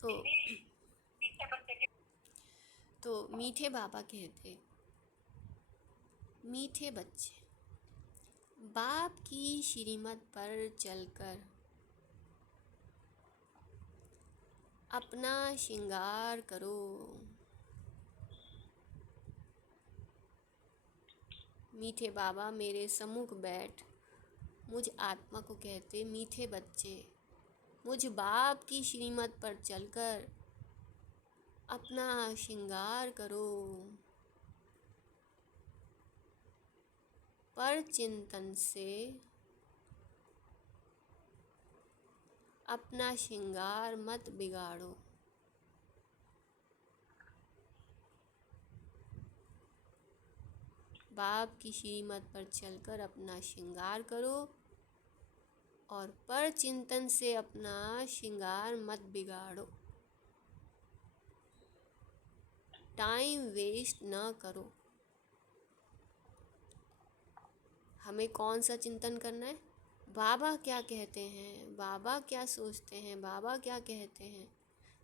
तो तो मीठे बाबा कहते, मीठे बच्चे बाप की श्रीमत पर चलकर अपना श्रृंगार करो। मीठे बाबा मेरे सम्मुख बैठ मुझ आत्मा को कहते, मीठे बच्चे मुझ बाप की श्रीमत पर चलकर अपना श्रृंगार करो। पर चिंतन से अपना श्रृंगार मत बिगाड़ो। बाप की श्रीमत पर चलकर अपना श्रृंगार करो और पर चिंतन से अपना श्रृंगार मत बिगाड़ो। टाइम वेस्ट ना करो। हमें कौन सा चिंतन करना है? बाबा क्या कहते हैं, बाबा क्या सोचते हैं, बाबा क्या कहते हैं,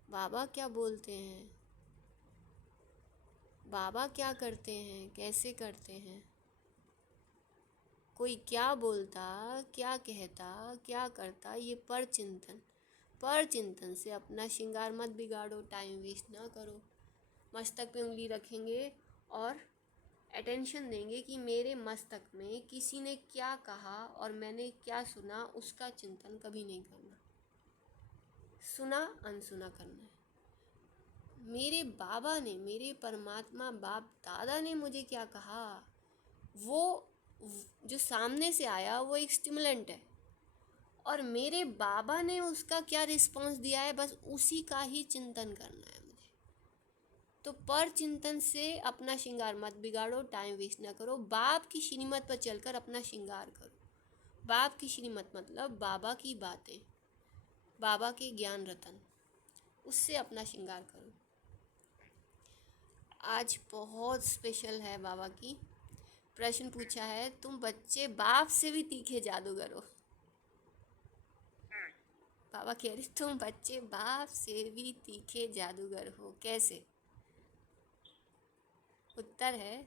बाबा क्या बोलते हैं, बाबा क्या करते हैं, कैसे करते हैं, कोई क्या बोलता, क्या कहता, क्या करता, ये पर चिंतन से अपना श्रृंगार मत बिगाड़ो। टाइम वेस्ट ना करो। मस्तक पे उंगली रखेंगे और अटेंशन देंगे कि मेरे मस्तक में किसी ने क्या कहा और मैंने क्या सुना, उसका चिंतन कभी नहीं करना। सुना अनसुना करना है। मेरे बाबा ने, मेरे परमात्मा बाप दादा ने मुझे क्या कहा, वो जो सामने से आया वो एक स्टिमुलेंट है और मेरे बाबा ने उसका क्या रिस्पॉन्स दिया है, बस उसी का ही चिंतन करना है मुझे। तो पर चिंतन से अपना श्रृंगार मत बिगाड़ो। टाइम वेस्ट ना करो। बाप की श्रीमत पर चलकर अपना श्रृंगार करो। बाप की श्रीमत मतलब बाबा की बातें, बाबा के ज्ञान रतन, उससे अपना श्रृंगार करो। आज बहुत स्पेशल है बाबा की। प्रश्न पूछा है, तुम बच्चे बाप से भी तीखे जादूगर हो। बाबा कह रहे तुम बच्चे बाप से भी तीखे जादूगर हो, कैसे? उत्तर है,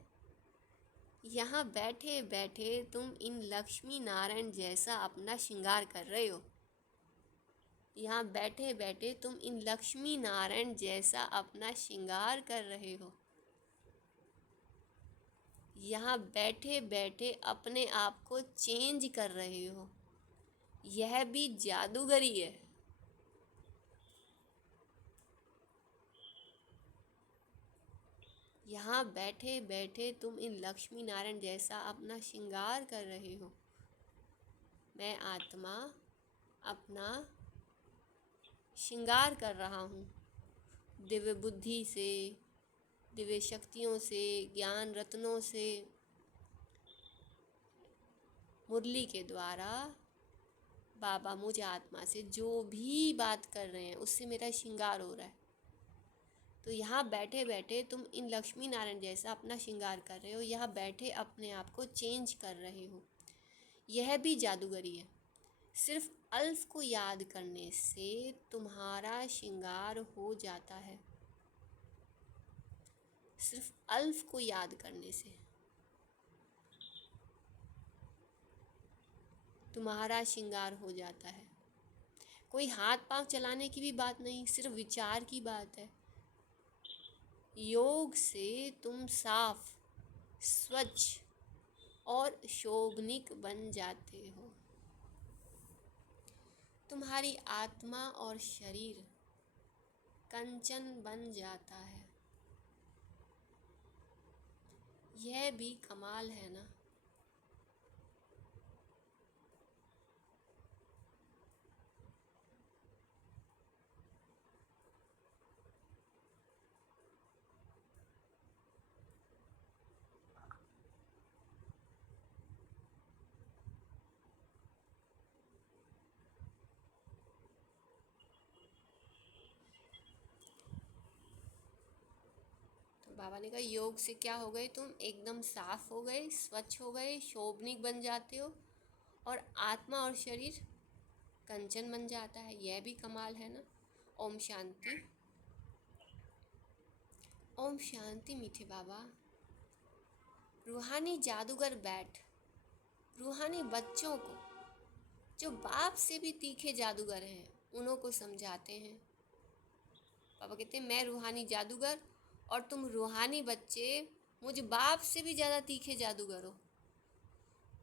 यहाँ बैठे बैठे तुम इन लक्ष्मी नारायण जैसा अपना श्रृंगार कर रहे हो। यहाँ बैठे बैठे तुम इन लक्ष्मी नारायण जैसा अपना श्रृंगार कर रहे हो। यहाँ बैठे बैठे अपने आप को चेंज कर रहे हो। यह भी जादूगरी है। यहाँ बैठे बैठे तुम इन लक्ष्मी नारायण जैसा अपना श्रृंगार कर रहे हो। मैं आत्मा अपना श्रृंगार कर रहा हूँ दिव्य बुद्धि से, दिव्य शक्तियों से, ज्ञान रत्नों से, मुरली के द्वारा। बाबा मुझे आत्मा से जो भी बात कर रहे हैं उससे मेरा श्रृंगार हो रहा है। तो यहाँ बैठे बैठे तुम इन लक्ष्मी नारायण जैसा अपना श्रृंगार कर रहे हो। यहाँ बैठे अपने आप को चेंज कर रहे हो। यह भी जादूगरी है। सिर्फ अल्फ को याद करने से तुम्हारा श्रृंगार हो जाता है। सिर्फ अल्फ को याद करने से तुम्हारा श्रृंगार हो जाता है। कोई हाथ पांव चलाने की भी बात नहीं, सिर्फ विचार की बात है। योग से तुम साफ, स्वच्छ और शोभनिक बन जाते हो। तुम्हारी आत्मा और शरीर कंचन बन जाता है। यह भी कमाल है ना। तो बाबा ने कहा योग से क्या हो गए, तुम एकदम साफ हो गए, स्वच्छ हो गए, शोभनिक बन जाते हो और आत्मा और शरीर कंचन बन जाता है। यह भी कमाल है ना। ओम शांति। ओम शांति मीठे बाबा। रूहानी जादूगर बैठ रूहानी बच्चों को, जो बाप से भी तीखे जादूगर हैं, उन्हों को समझाते हैं। पापा कहते हैं मैं रूहानी जादूगर और तुम रूहानी बच्चे मुझे बाप से भी ज़्यादा तीखे जादूगर हो।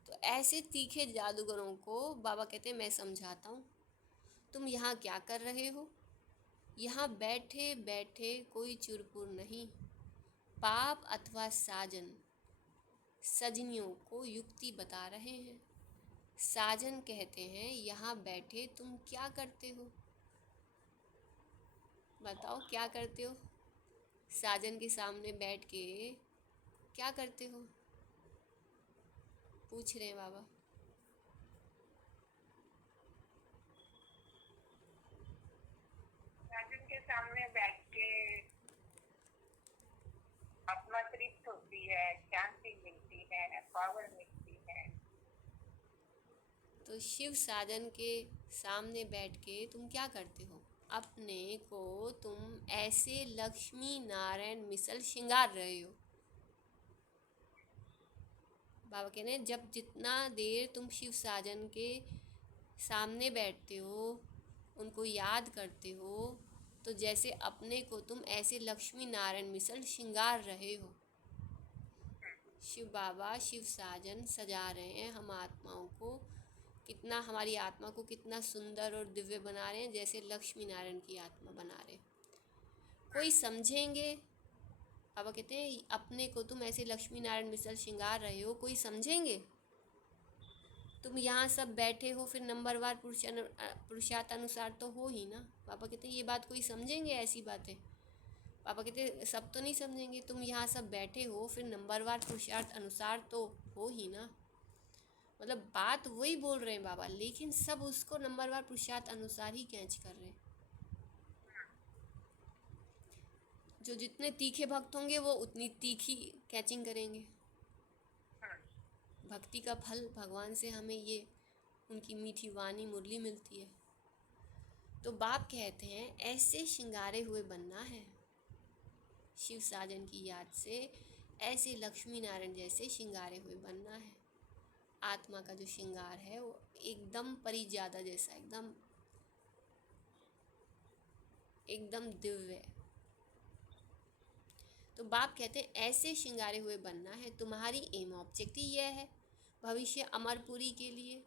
तो ऐसे तीखे जादूगरों को बाबा कहते हैं मैं समझाता हूँ। तुम यहाँ क्या कर रहे हो? यहाँ बैठे बैठे कोई चुरपुर नहीं, बाप अथवा साजन सजनियों को युक्ति बता रहे हैं। साजन कहते हैं यहाँ बैठे तुम क्या करते हो? बताओ क्या करते हो? साजन के सामने बैठ के क्या करते हो? पूछ रहे हैं बाबा। साजन के सामने बैठ के आत्मा तृप्त होती है, शांति मिलती है, पावर मिलती है। तो शिव साजन के सामने बैठ के तुम क्या करते हो? अपने को तुम ऐसे लक्ष्मी नारायण मिसल श्रृंगार रहे हो। बाबा कह रहे हैं जब जितना देर तुम शिव साजन के सामने बैठते हो, उनको याद करते हो, तो जैसे अपने को तुम ऐसे लक्ष्मी नारायण मिसल श्रृंगार रहे हो। शिव बाबा शिव साजन सजा रहे हैं हम आत्माओं को, कितना हमारी आत्मा को कितना सुंदर और दिव्य बना रहे हैं, जैसे लक्ष्मी नारायण की आत्मा बना रहे। कोई समझेंगे? बाबा कहते हैं अपने को तुम ऐसे लक्ष्मी नारायण मिसल श्रृंगार रहे हो, कोई समझेंगे? तुम यहाँ सब बैठे हो, फिर नंबरवार पुरुषार्थ अनुसार तो हो ही ना। पापा कहते हैं ये बात कोई समझेंगे? ऐसी बातें पापा कहते हैं सब तो नहीं समझेंगे। तुम यहाँ सब बैठे हो, फिर नंबरवार पुरुषार्थ अनुसार तो हो ही ना। मतलब बात वही बोल रहे हैं बाबा, लेकिन सब उसको नंबरवार पुरुषार्थ अनुसार ही कैच कर रहे हैं। जो जितने तीखे भक्त होंगे वो उतनी तीखी कैचिंग करेंगे। भक्ति का फल भगवान से हमें ये उनकी मीठी वाणी मुरली मिलती है। तो बाप कहते हैं ऐसे श्रृंगारे हुए बनना है शिव साजन की याद से, ऐसे लक्ष्मी नारायण जैसे श्रृंगारे हुए बनना है। आत्मा का जो श्रृंगार है वो एकदम परिज्यादा जैसा, एकदम एकदम दिव्य। तो बाप कहते हैं ऐसे श्रृंगारे हुए बनना है। तुम्हारी एम ऑब्जेक्ट ही यह है, भविष्य अमरपुरी के लिए।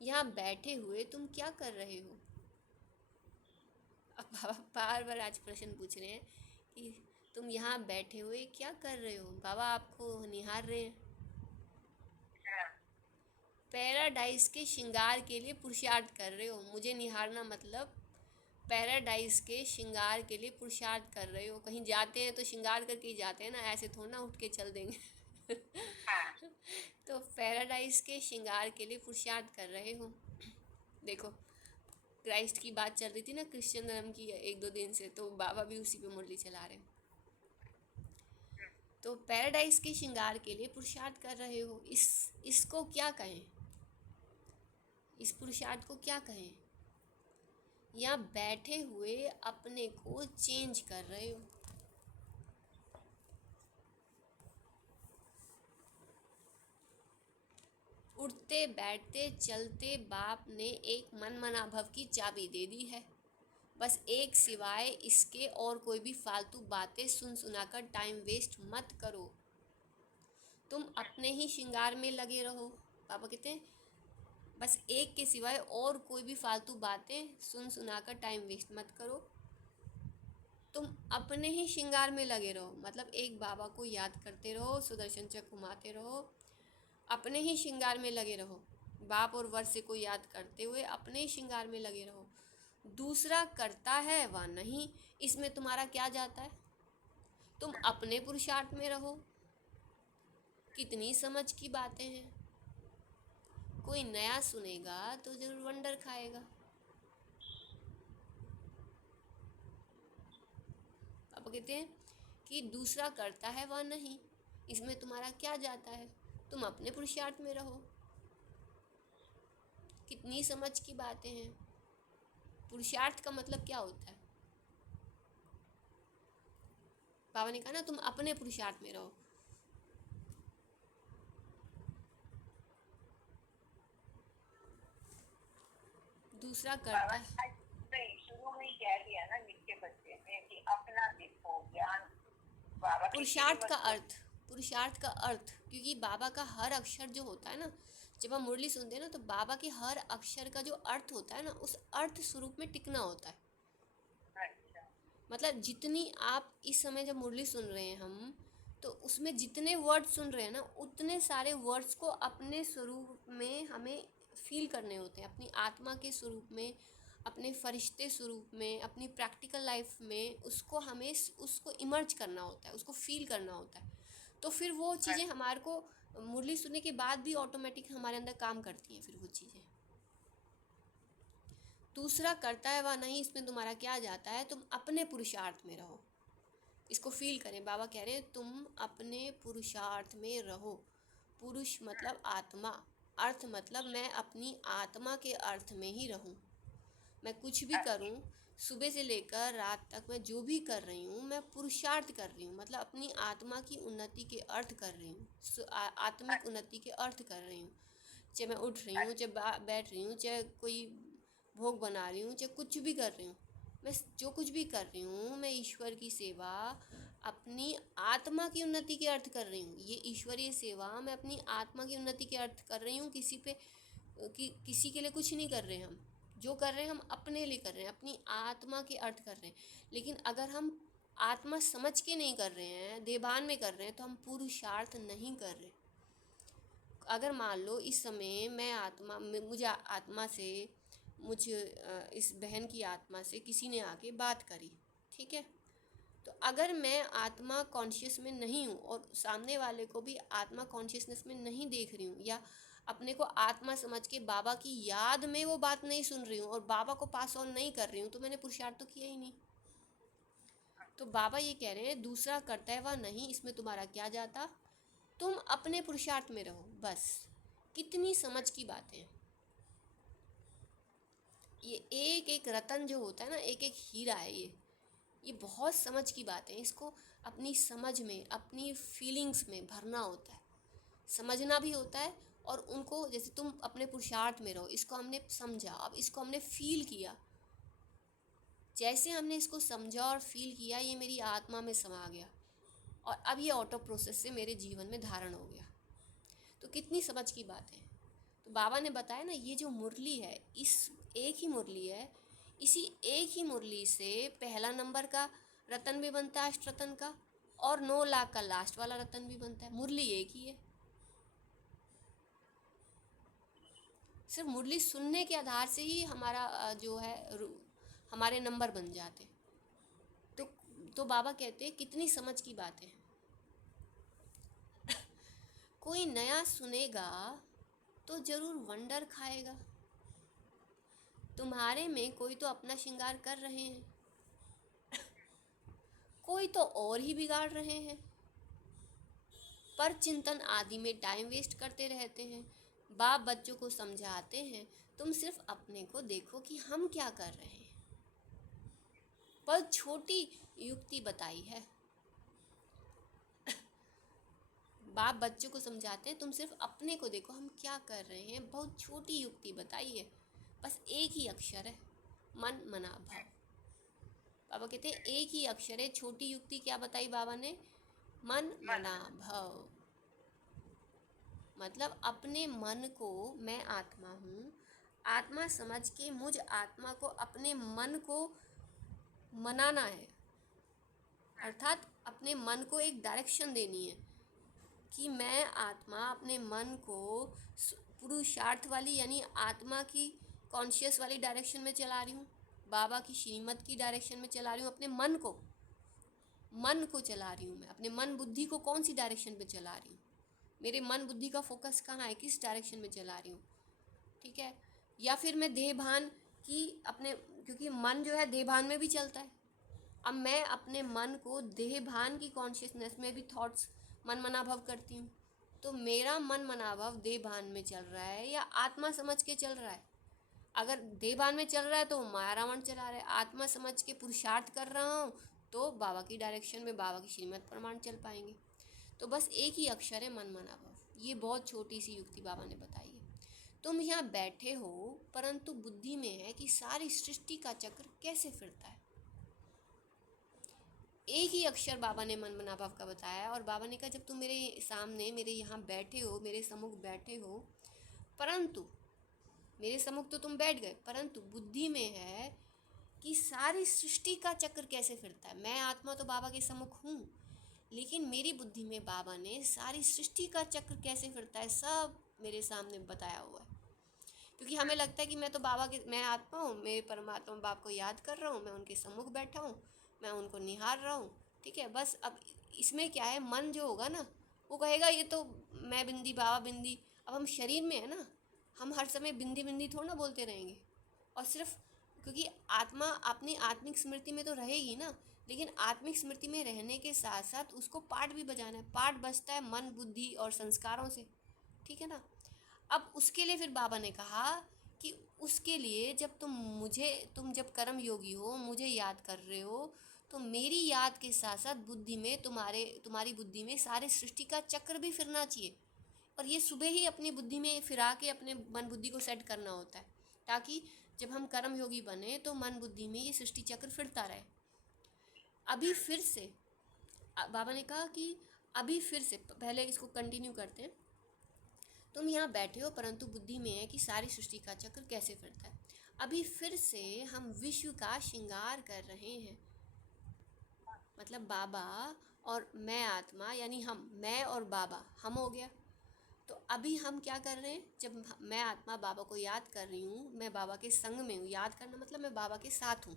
यहाँ बैठे हुए तुम क्या कर रहे हो? अब बाबा बार बार आज प्रश्न पूछ रहे हैं कि तुम यहाँ बैठे हुए क्या कर रहे हो? बाबा आपको निहार रहे हैं। पैराडाइज के श्रृंगार के लिए पुरुषार्थ कर रहे हो। मुझे निहारना मतलब पैराडाइज के श्रृंगार के लिए पुरुषार्थ कर रहे हो। कहीं जाते हैं तो श्रृंगार करके ही जाते हैं ना, ऐसे थोड़ा ना उठ के चल देंगे। तो पैराडाइज के श्रृंगार के लिए पुरुषार्थ कर रहे हो। देखो क्राइस्ट की बात चल रही थी ना, क्रिश्चियन धर्म की, एक दो दिन से, तो बाबा भी उसी पे मुरली चला रहे हैं। तो पैराडाइज के श्रृंगार के लिए पुरुषार्थ कर रहे हो। इसको क्या कहें? इस पुरुषार्थ को क्या कहें? यहाँ बैठे हुए अपने को चेंज कर रहे हो। उठते बैठते चलते बाप ने एक मन मनाभव की चाबी दे दी है। बस एक सिवाय इसके और कोई भी फालतू बातें सुन सुनाकर टाइम वेस्ट मत करो। तुम अपने ही श्रृंगार में लगे रहो। पापा कहते हैं बस एक के सिवाय और कोई भी फालतू बातें सुन सुनाकर टाइम वेस्ट मत करो। तुम अपने ही श्रृंगार में लगे रहो, मतलब एक बाबा को याद करते रहो, सुदर्शन चक्र घुमाते रहो, अपने ही श्रृंगार में लगे रहो। बाप और वर्ष को याद करते हुए अपने ही श्रृंगार में लगे रहो। दूसरा करता है वह नहीं, इसमें तुम्हारा क्या जाता है? तुम अपने पुरुषार्थ में रहो। कितनी समझ की बातें हैं। कोई नया सुनेगा तो जरूर वंडर खाएगा। अब कहते हैं कि दूसरा करता है वह नहीं, इसमें तुम्हारा क्या जाता है? तुम अपने पुरुषार्थ में रहो। कितनी समझ की बातें हैं। पुरुषार्थ का मतलब क्या होता है? बाबा ने कहा ना तुम अपने पुरुषार्थ में रहो। दूसरा बाबा करता है ने नहीं, शुरू में ही कह दिया ना मीठे बच्चे में कि अपना देखो ज्ञान। बाबा किसी भी पुरुषार्थ का वस्तु। अर्थ, पुरुषार्थ का अर्थ, क्योंकि बाबा का हर अक्षर जो होता है ना, जब हम मुरली सुनते हैं ना, तो बाबा के हर अक्षर का जो अर्थ होता है ना, उस अर्थ स्वरूप में टिकना होता है। अच्छा। मतलब जितनी आप इस समय जब मुरली सुन रहे हैं हम, तो उसमें जितने वर्ड सुन रहे हैं ना, उतने सारे वर्ड्स को अपने स्वरूप में हमें फील करने होते हैं, अपनी आत्मा के स्वरूप में, अपने फरिश्ते स्वरूप में, अपनी प्रैक्टिकल लाइफ में उसको हमें उसको इमर्ज करना होता है, उसको फील करना होता है। तो फिर वो चीज़ें हमारे को मुरली सुनने के बाद भी ऑटोमेटिक हमारे अंदर काम करती हैं फिर वो चीज़ें। दूसरा करता है वह नहीं, इसमें तुम्हारा क्या जाता है, तुम अपने पुरुषार्थ में रहो। इसको फील करें, बाबा कह रहे हैं तुम अपने पुरुषार्थ में रहो। पुरुष मतलब आत्मा, अर्थ मतलब मैं अपनी आत्मा के अर्थ में ही रहूं। मैं कुछ भी करूं, सुबह से लेकर रात तक मैं जो भी कर रही हूँ मैं पुरुषार्थ कर रही हूँ, मतलब अपनी आत्मा की उन्नति के अर्थ कर रही हूँ, आत्मिक उन्नति के अर्थ कर रही हूँ। चाहे मैं उठ रही हूँ, चाहे बैठ रही हूँ, चाहे कोई भोग बना रही हूँ, चाहे कुछ भी कर रही हूँ, मैं जो कुछ भी कर रही हूँ मैं ईश्वर की सेवा अपनी आत्मा की उन्नति के अर्थ कर रही हूँ। ये ईश्वरीय सेवा मैं अपनी आत्मा की उन्नति के अर्थ कर रही हूँ, किसी के लिए कुछ नहीं कर रहे हैं हम। जो कर रहे हैं हम अपने लिए कर रहे हैं, अपनी आत्मा के अर्थ कर रहे हैं। लेकिन अगर हम आत्मा समझ के नहीं कर रहे हैं, देवान में कर रहे हैं, तो हम पुरुषार्थ नहीं कर रहे। अगर मान लो इस समय मैं आत्मा, मुझे आत्मा से, इस बहन की आत्मा से किसी ने आके बात करी, ठीक है, तो अगर मैं आत्मा कॉन्शियस में नहीं हूँ और सामने वाले को भी आत्मा कॉन्शियसनेस में नहीं देख रही हूँ, या अपने को आत्मा समझ के बाबा की याद में वो बात नहीं सुन रही हूँ और बाबा को पास ऑन नहीं कर रही हूँ, तो मैंने पुरुषार्थ तो किया ही नहीं। तो बाबा ये कह रहे हैं दूसरा करता है वह नहीं, इसमें तुम्हारा क्या जाता, तुम अपने पुरुषार्थ में रहो बस। कितनी समझ की बातें हैं ये। एक एक रतन जो होता है ना, एक एक हीरा है ये बहुत समझ की बात है। इसको अपनी समझ में, अपनी फीलिंग्स में भरना होता है, समझना भी होता है। और उनको, जैसे तुम अपने पुरुषार्थ में रहो, इसको हमने समझा, अब इसको हमने फील किया। जैसे हमने इसको समझा और फील किया, ये मेरी आत्मा में समा गया और अब ये ऑटो प्रोसेस से मेरे जीवन में धारण हो गया। तो कितनी समझ की बात है। तो बाबा ने बताया ना, ये जो मुरली है, इस एक ही मुरली है, इसी एक ही मुरली से पहला नंबर का रतन भी बनता है, अष्टरतन का, और 9 लाख का लास्ट वाला रतन भी बनता है। मुरली एक ही है, सिर्फ मुरली सुनने के आधार से ही हमारा जो है हमारे नंबर बन जाते। तो तो बाबा कहते हैं कितनी समझ की बात है। कोई नया सुनेगा तो जरूर वंडर खाएगा। तुम्हारे में कोई तो अपना श्रृंगार कर रहे हैं, कोई तो और ही बिगाड़ रहे हैं, पर चिंतन आदि में टाइम वेस्ट करते रहते हैं। बाप बच्चों को समझाते हैं, तुम सिर्फ अपने को देखो कि हम क्या कर रहे हैं। पर छोटी युक्ति बताई है, बाप बच्चों को समझाते हैं तुम सिर्फ अपने को देखो हम क्या कर रहे हैं। बहुत छोटी युक्ति बताई है, बस एक ही अक्षर है, मन मना भाव। बाबा कहते हैं एक ही अक्षर है, छोटी युक्ति क्या बताई बाबा ने, मन मना भाव। मतलब अपने मन को, मैं आत्मा हूँ, आत्मा समझ के मुझ आत्मा को, अपने मन को मनाना है। अर्थात अपने मन को एक डायरेक्शन देनी है कि मैं आत्मा अपने मन को पुरुषार्थ वाली, यानी आत्मा की कॉन्शियस वाली डायरेक्शन में चला रही हूँ, बाबा की श्रीमत की डायरेक्शन में चला रही हूँ। अपने मन को चला रही हूँ मैं, अपने मन बुद्धि को कौन सी डायरेक्शन में चला रही हूँ, मेरे मन बुद्धि का फोकस कहाँ है, किस डायरेक्शन में चला रही हूँ, ठीक है। या फिर मैं देह भान की अपने, क्योंकि मन जो है देह भान में भी चलता है, अब मैं अपने मन को देह भान की कॉन्शियसनेस में भी थॉट्स मन मनाभव करती हूँ, तो मेरा मन मनाभव देह भान में चल रहा है या आत्मा समझ के चल रहा है। अगर देह भान में चल रहा है तो माया रावण चला रहा है, आत्मा समझ के पुरुषार्थ कर रहा हूँ तो बाबा की डायरेक्शन में, बाबा की श्रीमत प्रमाण चल पाएंगे। तो बस एक ही अक्षर है, मन मना भव। ये बहुत छोटी सी युक्ति बाबा ने बताई है। तुम यहाँ बैठे हो परंतु बुद्धि में है कि सारी सृष्टि का चक्र कैसे फिरता है। एक ही अक्षर बाबा ने मन मना भाव का बताया, और बाबा ने कहा जब तुम मेरे सामने, मेरे यहाँ बैठे हो, मेरे सम्मुख बैठे हो, परंतु मेरे सम्मुख तो तुम बैठ गए, परंतु बुद्धि में है कि सारी सृष्टि का चक्र कैसे फिरता है। मैं आत्मा तो बाबा के सम्मुख हूँ, लेकिन मेरी बुद्धि में बाबा ने सारी सृष्टि का चक्र कैसे फिरता है सब मेरे सामने बताया हुआ है। क्योंकि हमें लगता है कि मैं तो बाबा के, मैं आत्मा हूँ, मेरे परमात्मा बाप को याद कर रहा हूँ, मैं उनके सम्मुख बैठा हूँ, मैं उनको निहार रहा हूँ, ठीक है। बस अब इसमें क्या है, मन जो होगा ना वो कहेगा ये तो मैं बिंदी, बाबा बिंदी। अब हम शरीर में है ना, हम हर समय बिंदी बिंदी थोड़ा ना बोलते रहेंगे। और सिर्फ क्योंकि आत्मा अपनी आत्मिक स्मृति में तो रहेगी ना, लेकिन आत्मिक स्मृति में रहने के साथ साथ उसको पाठ भी बजाना है। पाठ बजता है मन, बुद्धि और संस्कारों से, ठीक है ना। अब उसके लिए फिर बाबा ने कहा कि उसके लिए जब तुम जब कर्म योगी हो, मुझे याद कर रहे हो, तो मेरी याद के साथ साथ बुद्धि में, तुम्हारी बुद्धि में सारे सृष्टि का चक्र भी फिरना चाहिए। और ये सुबह ही अपनी बुद्धि में फिरा के अपने मन बुद्धि को सेट करना होता है, ताकि जब हम कर्म योगी बने तो मन बुद्धि में ये सृष्टि चक्र फिरता रहे। अभी फिर से बाबा ने कहा कि अभी फिर से, पहले इसको कंटिन्यू करते हैं। तुम यहाँ बैठे हो परंतु बुद्धि में है कि सारी सृष्टि का चक्र कैसे फिरता है। अभी फिर से हम विश्व का श्रृंगार कर रहे हैं, मतलब बाबा और मैं आत्मा, यानी हम, मैं और बाबा, हम हो गया। तो अभी हम क्या कर रहे हैं, जब मैं आत्मा बाबा को याद कर रही हूँ, मैं बाबा के संग में हूँ, याद करना मतलब मैं बाबा के साथ हूँ।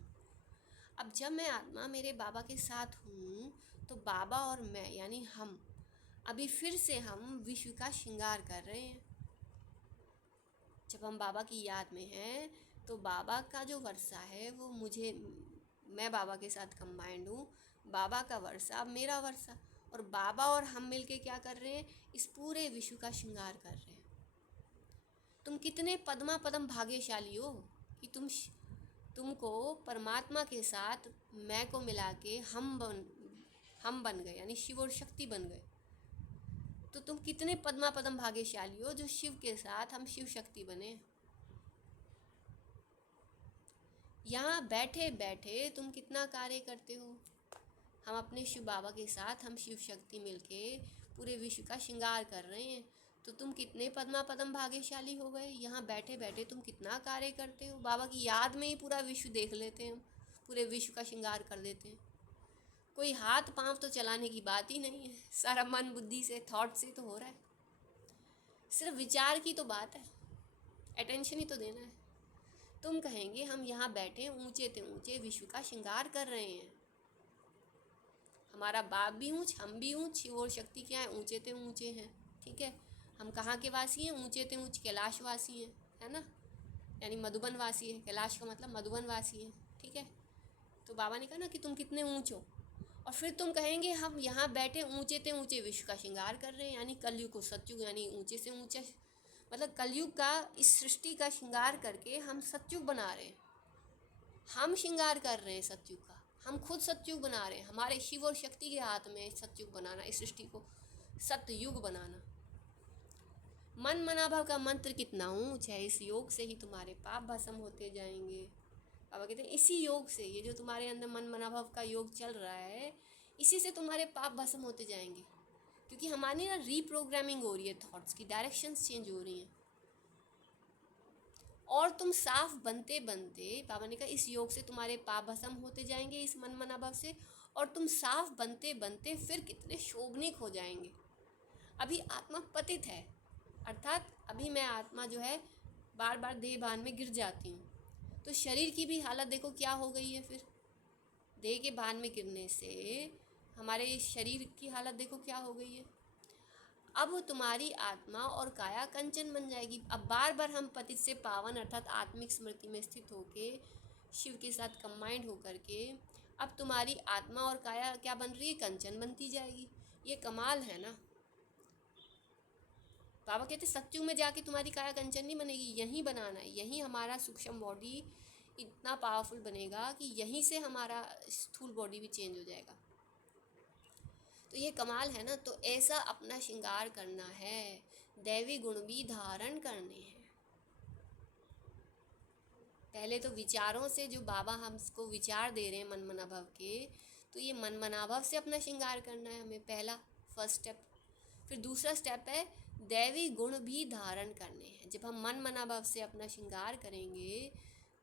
अब जब मैं आत्मा मेरे बाबा के साथ हूँ, तो बाबा और मैं यानी हम, अभी फिर से हम विश्व का श्रृंगार कर रहे हैं। जब हम बाबा की याद में हैं तो बाबा का जो वर्षा है वो मुझे, मैं बाबा के साथ कंबाइंड हूँ, बाबा का वर्षा अब मेरा वर्षा, और बाबा और हम मिलके क्या कर रहे हैं, इस पूरे विश्व का श्रृंगार कर रहे हैं। तुम कितने पद्मा पदम भाग्यशाली हो कि तुमको परमात्मा के साथ मैं को मिला के हम बन गए, यानी शिव और शक्ति बन गए। तो तुम कितने पद्मा पदम भाग्यशाली हो जो शिव के साथ हम शिव शक्ति बने। यहाँ बैठे बैठे तुम कितना कार्य करते हो। हम अपने शिव बाबा के साथ, हम शिव शक्ति मिलके पूरे विश्व का श्रृंगार कर रहे हैं। तो तुम कितने पद्मा पदम भाग्यशाली हो गए। यहाँ बैठे बैठे तुम कितना कार्य करते हो। बाबा की याद में ही पूरा विश्व देख लेते हैं, पूरे विश्व का श्रृंगार कर देते हैं। कोई हाथ पांव तो चलाने की बात ही नहीं है, सारा मन बुद्धि से, थॉट से तो हो रहा है। सिर्फ विचार की तो बात है, अटेंशन ही तो देना है। तुम कहेंगे हम यहाँ बैठे ऊंचे ते ऊंचे विश्व का श्रृंगार कर रहे हैं। हमारा बाप भी ऊंच, हम भी ऊंच, शिव और शक्ति क्या है, ऊंचे ते ऊंचे हैं, ठीक है। हम कहाँ के वासी हैं, ऊंचे ते ऊंच कैलाश वासी हैं, है ना, यानी मधुबन वासी है। कैलाश का मतलब मधुबन वासी है, ठीक है। तो बाबा ने कहा ना कि तुम कितने ऊंच हो, और फिर तुम कहेंगे हम यहाँ बैठे ऊंचे ते ऊंचे विश्व का श्रृंगार कर रहे हैं, यानी कलयुग को सतयुग, यानी ऊंचे से ऊंचा, मतलब कलयुग का, इस सृष्टि का श्रृंगार करके हम सतयुग बना रहे हैं। हम श्रृंगार कर रहे हैं सतयुग का, हम खुद सतयुग बना रहे हैं। हमारे शिव और शक्ति के हाथ में सतयुग बनाना, इस सृष्टि को सतयुग बनाना। मन मनाभव का मंत्र कितना ऊंच है, इस योग से ही तुम्हारे पाप भस्म होते जाएंगे। बाबा कहते हैं इसी योग से, ये जो तुम्हारे अंदर मन मनाभव का योग चल रहा है, इसी से तुम्हारे पाप भस्म होते जाएंगे। क्योंकि हमारी ना रीप्रोग्रामिंग हो रही है, थॉट्स की डायरेक्शंस चेंज हो रही हैं। और तुम साफ बनते बनते, बाबा ने कहा इस योग से तुम्हारे पाप भस्म होते जाएंगे, इस मन मनाभव से। और तुम साफ बनते बनते फिर कितने शोभनिक हो जाएंगे। अभी आत्मा पतित है, अर्थात अभी मैं आत्मा जो है बार बार देह भान में गिर जाती हूँ। तो शरीर की भी हालत देखो क्या हो गई है। फिर देह के भान में गिरने से हमारे शरीर की हालत देखो क्या हो गई है। अब तुम्हारी आत्मा और काया कंचन बन जाएगी। अब बार बार हम पतित से पावन अर्थात आत्मिक स्मृति में स्थित होके शिव के साथ कंबाइंड होकर के अब तुम्हारी आत्मा और काया क्या बन रही है, कंचन बनती जाएगी। ये कमाल है ना। बाबा कहते सत्युग में जाके तुम्हारी काया कंचन नहीं बनेगी, यहीं बनाना है। यहीं हमारा सूक्ष्म बॉडी इतना पावरफुल बनेगा कि यहीं से हमारा स्थूल बॉडी भी चेंज हो जाएगा। तो ये कमाल है ना। तो ऐसा अपना श्रृंगार करना है, दैवी गुण भी धारण करने हैं। पहले तो विचारों से, जो बाबा हमको विचार दे रहे हैं मन मनाभव के, तो ये मन मनाभव से अपना श्रृंगार करना है हमें, पहला फर्स्ट स्टेप। फिर दूसरा स्टेप है दैवी गुण भी धारण करने हैं। जब हम मन मनाभव से अपना श्रृंगार करेंगे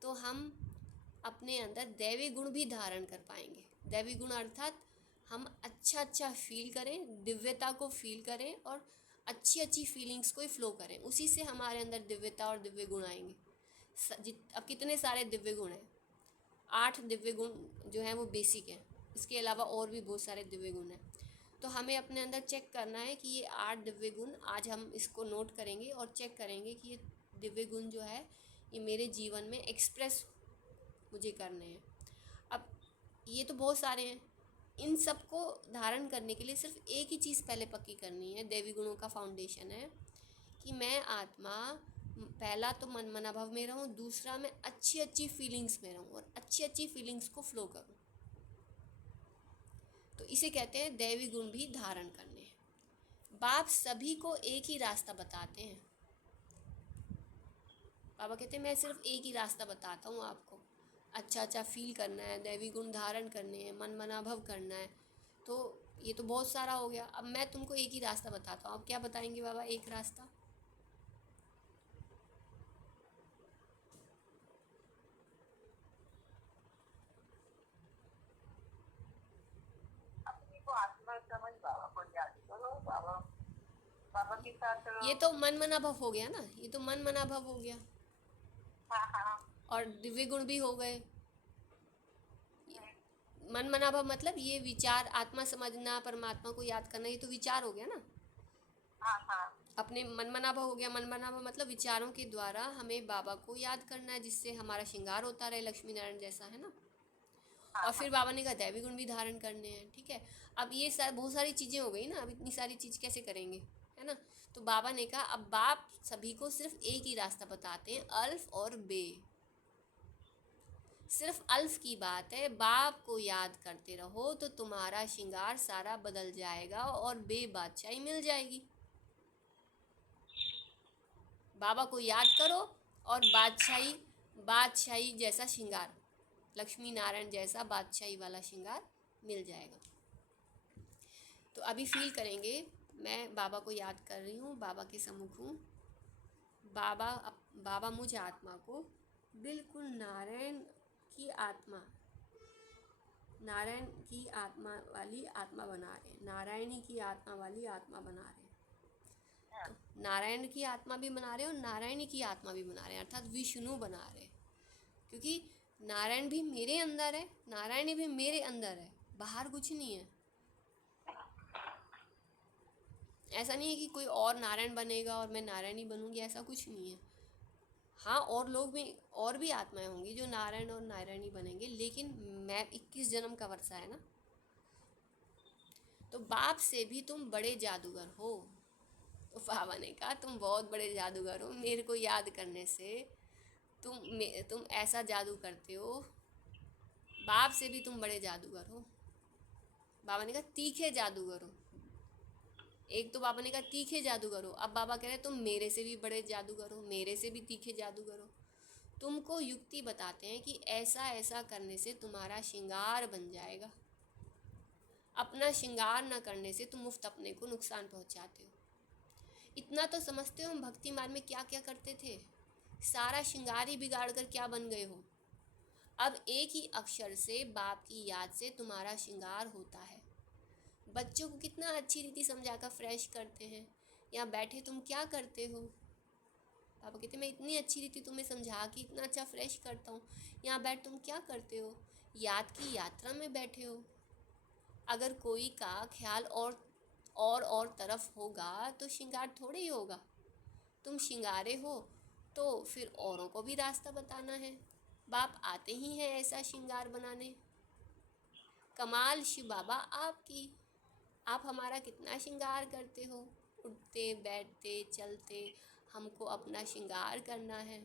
तो हम अपने अंदर दैवी गुण भी धारण कर पाएंगे। दैवी गुण अर्थात हम अच्छा फील करें, दिव्यता को फील करें और अच्छी फीलिंग्स को ही फ्लो करें, उसी से हमारे अंदर दिव्यता और दिव्य गुण आएंगे। अब कितने सारे दिव्य गुण हैं, 8 दिव्य गुण जो हैं वो बेसिक हैं, इसके अलावा और भी बहुत सारे दिव्य गुण हैं। तो हमें अपने अंदर चेक करना है कि ये 8 दिव्य गुण, आज हम इसको नोट करेंगे और चेक करेंगे कि ये दिव्य गुण जो है ये मेरे जीवन में एक्सप्रेस मुझे करने हैं। अब ये तो बहुत सारे हैं, इन सबको धारण करने के लिए सिर्फ एक ही चीज़ पहले पक्की करनी है। देवी गुणों का फाउंडेशन है कि मैं आत्मा, पहला तो मन मनाभाव में रहूं, दूसरा मैं अच्छी फीलिंग्स में रहूं और अच्छी फीलिंग्स को फ्लो करूं। तो इसे कहते हैं दैवी गुण भी धारण करने हैं। बाप सभी को एक ही रास्ता बताते हैं। बाबा कहते हैं मैं सिर्फ एक ही रास्ता बताता हूँ आपको, अच्छा फील करना है, दैवी गुण धारण करने हैं, मन मनाभव करना है। तो ये तो बहुत सारा हो गया। अब मैं तुमको एक ही रास्ता बताता हूँ। अब क्या बताएंगे बाबा? एक रास्ता, अपने को आत्मा समझ, बाबा को याद करो, बाबा बाबा के साथ रहो। ये तो मन मनाभव हो गया ना, ये तो मन मनाभव हो गया हाँ हाँ। और दिव्य गुण भी हो गए। मन मनाभव मतलब ये विचार, आत्मा समझना, परमात्मा को याद करना, ये तो विचार हो गया ना। हाँ हाँ। अपने मन मनाभव हो गया। मन मनाभव मतलब विचारों के द्वारा हमें बाबा को याद करना है, जिससे हमारा श्रृंगार होता रहे लक्ष्मी नारायण जैसा, है ना। और फिर बाबा ने कहा दैवी गुण भी धारण करने हैं। ठीक है, अब ये बहुत सारी चीज़ें हो गई ना, अब इतनी सारी चीज़ कैसे करेंगे, है ना। तो बाबा ने कहा अब बाप सभी को सिर्फ एक ही रास्ता बताते हैं, अल्फ और बे। सिर्फ अल्फ की बात है, बाप को याद करते रहो तो तुम्हारा श्रृंगार सारा बदल जाएगा और बे बादशाही मिल जाएगी। बाबा को याद करो और बादशाही जैसा श्रृंगार, लक्ष्मी नारायण जैसा बादशाही वाला श्रृंगार मिल जाएगा। तो अभी फील करेंगे, मैं बाबा को याद कर रही हूँ, बाबा के सम्मुख हूँ। बाबा मुझ आत्मा को बिल्कुल नारायण की आत्मा वाली आत्मा बना रहे हैं, नारायणी की आत्मा वाली आत्मा बना रहे हैं। तो नारायण की आत्मा भी बना रहे हैं और नारायणी की आत्मा भी बना रहे हैं, अर्थात विष्णु बना रहे हैं। क्योंकि नारायण भी मेरे अंदर है, नारायणी भी मेरे अंदर है, बाहर कुछ नहीं है। ऐसा नहीं है कि कोई और नारायण बनेगा और मैं नारायणी बनूंगी, ऐसा कुछ नहीं है। हाँ, और लोग भी, और भी आत्माएं होंगी जो नारायण और नारायणी बनेंगे, लेकिन मैं 21 जन्म का वर्षा है ना। तो बाप से भी तुम बड़े जादूगर हो। तो बाबा ने कहा तुम बहुत बड़े जादूगर हो, मेरे को याद करने से तुम ऐसा जादू करते हो, बाप से भी तुम बड़े जादूगर हो। बाबा ने कहा तीखे जादूगर हो। एक तो बाबा ने कहा तीखे जादूगर हो, अब बाबा कह रहे तुम मेरे से भी बड़े जादूगर हो, मेरे से भी तीखे जादूगर हो। तुमको युक्ति बताते हैं कि ऐसा ऐसा करने से तुम्हारा श्रृंगार बन जाएगा। अपना श्रृंगार न करने से तुम मुफ्त अपने को नुकसान पहुंचाते हो। इतना तो समझते हो हम भक्ति मार्ग में क्या क्या करते थे, सारा श्रृंगार ही बिगाड़ कर क्या बन गए हो। अब एक ही अक्षर से, बाप की याद से तुम्हारा श्रृंगार होता है। बच्चों को कितना अच्छी रीति समझाकर फ्रेश करते हैं। यहाँ बैठे तुम क्या करते हो? पापा कहते मैं इतनी अच्छी रीति तुम्हें समझा के इतना अच्छा फ्रेश करता हूँ, यहाँ बैठ तुम क्या करते हो? याद की यात्रा में बैठे हो। अगर कोई का ख्याल और तरफ होगा तो श्रृंगार थोड़े ही होगा। तुम श्रृंगारे हो तो फिर औरों को भी रास्ता बताना है। बाप आते ही हैं ऐसा श्रृंगार बनाने। कमाल शिव बाबा आपकी, आप हमारा कितना श्रृंगार करते हो, उठते बैठते चलते हमको अपना श्रृंगार करना है।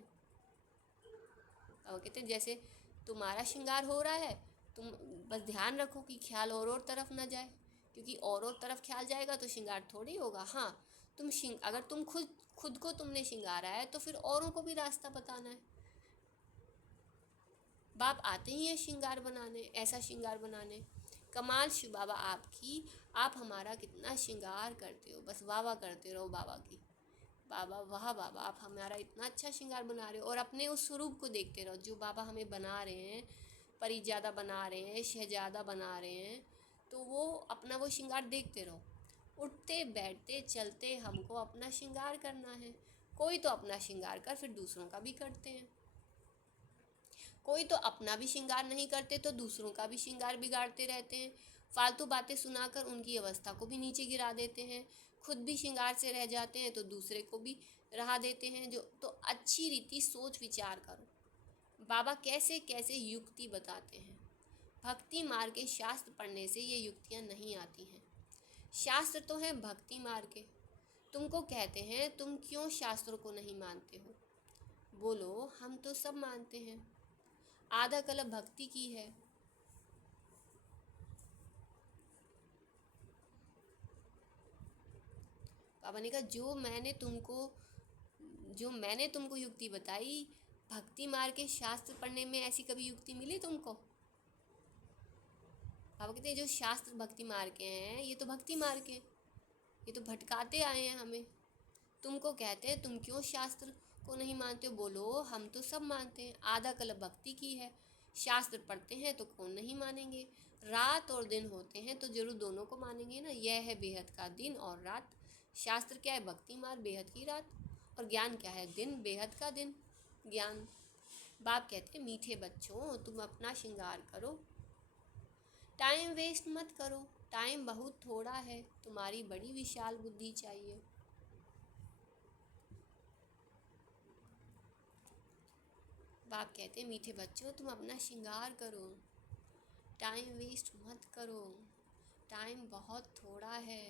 और कहते हैं जैसे तुम्हारा श्रृंगार हो रहा है, तुम बस ध्यान रखो कि ख्याल और तरफ ना जाए, क्योंकि और तरफ ख्याल जाएगा तो श्रृंगार थोड़ी होगा। हाँ, अगर तुम खुद खुद को तुमने श्रृंगारा है तो फिर औरों को भी रास्ता बताना है। बाप आते ही हैं श्रृंगार बनाने, ऐसा श्रृंगार बनाने। कमाल शिव बाबा आपकी, आप हमारा कितना श्रृंगार करते हो, बस वाह वाह करते रहो बाबा की। बाबा वाह बाबा, आप हमारा इतना अच्छा श्रृंगार बना रहे हो, और अपने उस स्वरूप को देखते रहो जो बाबा हमें बना रहे हैं, परिजादा बना रहे हैं, शहजादा बना रहे हैं, तो वो अपना वो श्रृंगार देखते रहो। उठते बैठते चलते हमको अपना श्रृंगार करना है। कोई तो अपना श्रृंगार कर फिर दूसरों का भी करते हैं, कोई तो अपना भी श्रृंगार नहीं करते तो दूसरों का भी श्रृंगार बिगाड़ते रहते हैं। फालतू बातें सुनाकर उनकी अवस्था को भी नीचे गिरा देते हैं, खुद भी श्रृंगार से रह जाते हैं तो दूसरे को भी रहा देते हैं। जो तो अच्छी रीति सोच विचार करो, बाबा कैसे कैसे युक्ति बताते हैं। भक्ति मार्ग के शास्त्र पढ़ने से ये युक्तियाँ नहीं आती हैं। शास्त्र तो हैं भक्ति मार्ग के। तुमको कहते हैं तुम क्यों शास्त्रों को नहीं मानते हो? बोलो हम तो सब मानते हैं। आधा कलप भक्ति की है। बाबा ने कहा जो मैंने तुमको युक्ति बताई, भक्ति मार्ग के शास्त्र पढ़ने में ऐसी कभी युक्ति मिली तुमको? बाबा कहते हैं जो शास्त्र भक्ति मार्ग के हैं ये तो भक्ति मार्ग के, ये तो भटकाते आए हैं हमें। तुमको कहते हैं तुम क्यों शास्त्र को नहीं मानते हो? बोलो हम तो सब मानते हैं। आधा कलप भक्ति की है। शास्त्र पढ़ते हैं तो कौन नहीं मानेंगे? रात और दिन होते हैं तो जरूर दोनों को मानेंगे ना। यह है बेहद का दिन और रात। शास्त्र क्या है? भक्ति मार्ग बेहद की रात। और ज्ञान क्या है? दिन बेहद का दिन ज्ञान। बाप कहते हैं मीठे बच्चों तुम अपना श्रृंगार करो, टाइम वेस्ट मत करो। टाइम बहुत थोड़ा है, तुम्हारी बड़ी विशाल बुद्धि चाहिए। बाप कहते हैं मीठे बच्चों तुम अपना श्रृंगार करो, टाइम वेस्ट मत करो। टाइम बहुत थोड़ा है,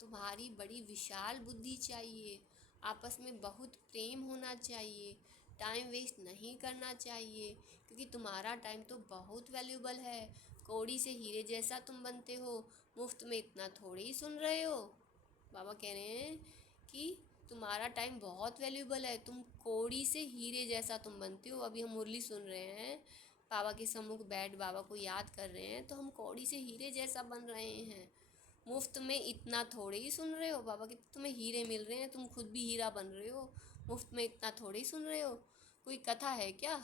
तुम्हारी बड़ी विशाल बुद्धि चाहिए। आपस में बहुत प्रेम होना चाहिए, टाइम वेस्ट नहीं करना चाहिए, क्योंकि तुम्हारा टाइम तो बहुत वैल्यूबल है। कौड़ी से हीरे जैसा तुम बनते हो, मुफ्त में इतना थोड़े ही सुन रहे हो। बाबा कह रहे हैं कि तुम्हारा टाइम बहुत वैल्यूबल है, तुम कौड़ी से हीरे जैसा तुम बनते हो। अभी हम मुरली सुन रहे हैं, बाबा के सम्मुख बैठ बाबा को याद कर रहे हैं, तो हम कौड़ी से हीरे जैसा बन रहे हैं। मुफ्त में इतना थोड़े ही सुन रहे हो। बाबा कहते तुम्हें हीरे मिल रहे हैं, तुम खुद भी हीरा बन रहे हो, मुफ्त में इतना थोड़े ही सुन रहे हो। कोई कथा है क्या?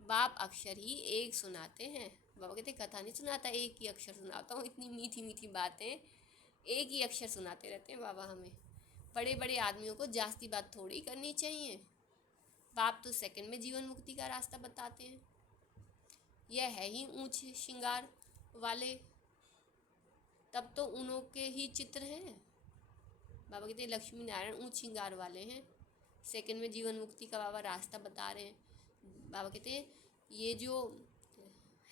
बाप अक्षर ही एक सुनाते हैं। बाबा कहते कथा नहीं सुनाता, एक ही अक्षर सुनाता हूँ। इतनी मीठी मीठी बातें एक ही अक्षर सुनाते रहते हैं बाबा हमें। बड़े बड़े आदमियों को जास्ती बात थोड़ी करनी चाहिए। बाप तो सेकंड में जीवन मुक्ति का रास्ता बताते हैं। यह है ही ऊंचे श्रृंगार वाले, तब तो उन्हों के ही चित्र हैं। बाबा कहते हैं लक्ष्मी नारायण ऊंच श्रृंगार वाले हैं, सेकंड में जीवन मुक्ति का बाबा रास्ता बता रहे हैं। बाबा कहते हैं ये जो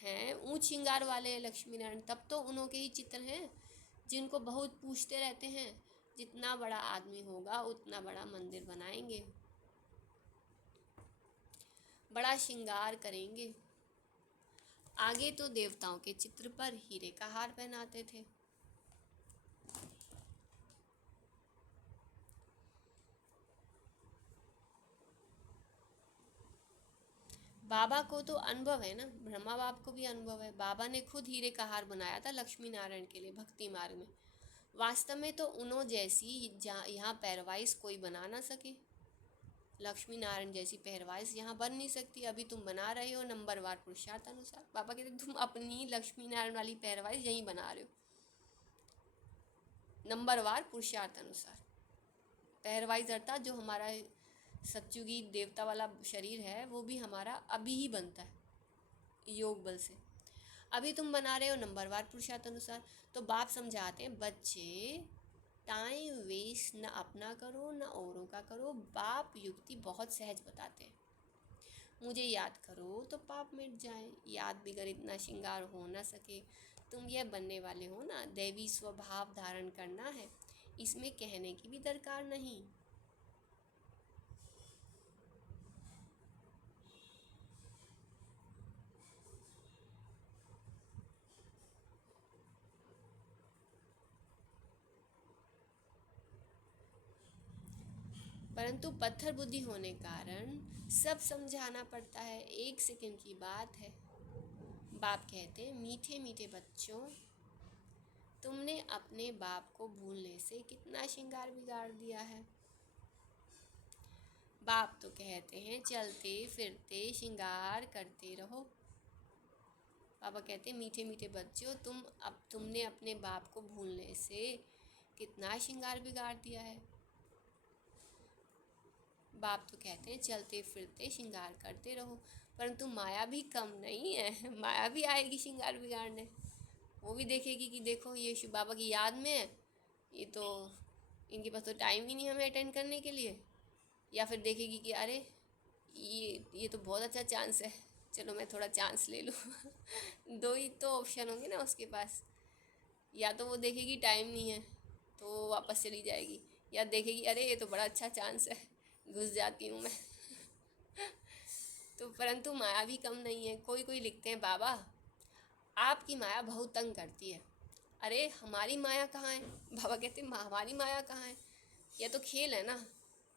हैं ऊंच श्रृंगार वाले हैं लक्ष्मी नारायण, तब तो उन्हों के ही चित्र हैं जिनको बहुत पूछते रहते हैं। जितना बड़ा आदमी होगा उतना बड़ा मंदिर बनाएंगे, बड़ा श्रृंगार करेंगे। आगे तो देवताओं के चित्र पर हीरे का हार पहनाते थे। बाबा को तो अनुभव है ना, ब्रह्मा बाप को भी अनुभव है। बाबा ने खुद हीरे का हार बनाया था लक्ष्मी नारायण के लिए भक्ति मार्ग में। वास्तव में तो उन्हों जैसी यहाँ पैरवाइज कोई बना ना सके। लक्ष्मी नारायण जैसी पैरवाइज यहाँ बन नहीं सकती। अभी तुम बना रहे हो नंबरवार पुरुषार्थ अनुसार। बाबा कहते तुम अपनी लक्ष्मी नारायण वाली पैरवाइज यहीं बना रहे हो, नंबरवार पुरुषार्थ अनुसार। पैरवाइज अर्थात जो हमारा सतयुगी देवता वाला शरीर है वो भी हमारा अभी ही बनता है योग बल से। अभी तुम बना रहे हो नंबरवार पुरुषार्थ अनुसार। तो बाप समझाते हैं बच्चे टाइम वेस्ट न अपना करो न औरों का करो। बाप युक्ति बहुत सहज बताते हैं। मुझे याद करो तो पाप मिट जाए। याद बिगर इतना श्रृंगार हो ना सके। तुम यह बनने वाले हो ना, दैवी स्वभाव धारण करना है, इसमें कहने की भी दरकार नहीं। परंतु पत्थर बुद्धि होने कारण सब समझाना पड़ता है, 1 सेकंड की बात है। बाप कहते, मीठे मीठे बच्चों, तुमने अपने बाप को भूलने से कितना श्रृंगार बिगाड़ दिया है। बाप तो कहते हैं चलते फिरते श्रृंगार करते रहो। पापा कहते हैं मीठे मीठे बच्चों, तुमने अपने बाप को भूलने से कितना श्रृंगार बिगाड़ दिया है। बाप तो कहते हैं चलते फिरते श्रृंगार करते रहो, परंतु माया भी कम नहीं है, माया भी आएगी श्रृंगार बिगाड़ने। वो भी देखेगी कि देखो ये शिव बाबा की याद में है, ये तो इनके पास तो टाइम ही नहीं हमें अटेंड करने के लिए। या फिर देखेगी कि अरे ये तो बहुत अच्छा चांस है, चलो मैं थोड़ा चांस ले लूँ। दो ही तो ऑप्शन होंगे ना उसके पास, या तो वो देखेगी टाइम नहीं है तो वापस चली जाएगी, या देखेगी अरे ये तो बड़ा अच्छा चांस है, घुस जाती हूँ मैं। तो परंतु माया भी कम नहीं है। कोई कोई लिखते हैं बाबा आपकी माया बहुत तंग करती है। अरे हमारी माया कहाँ है? बाबा कहते हैं हमारी माया कहाँ है, यह तो खेल है ना,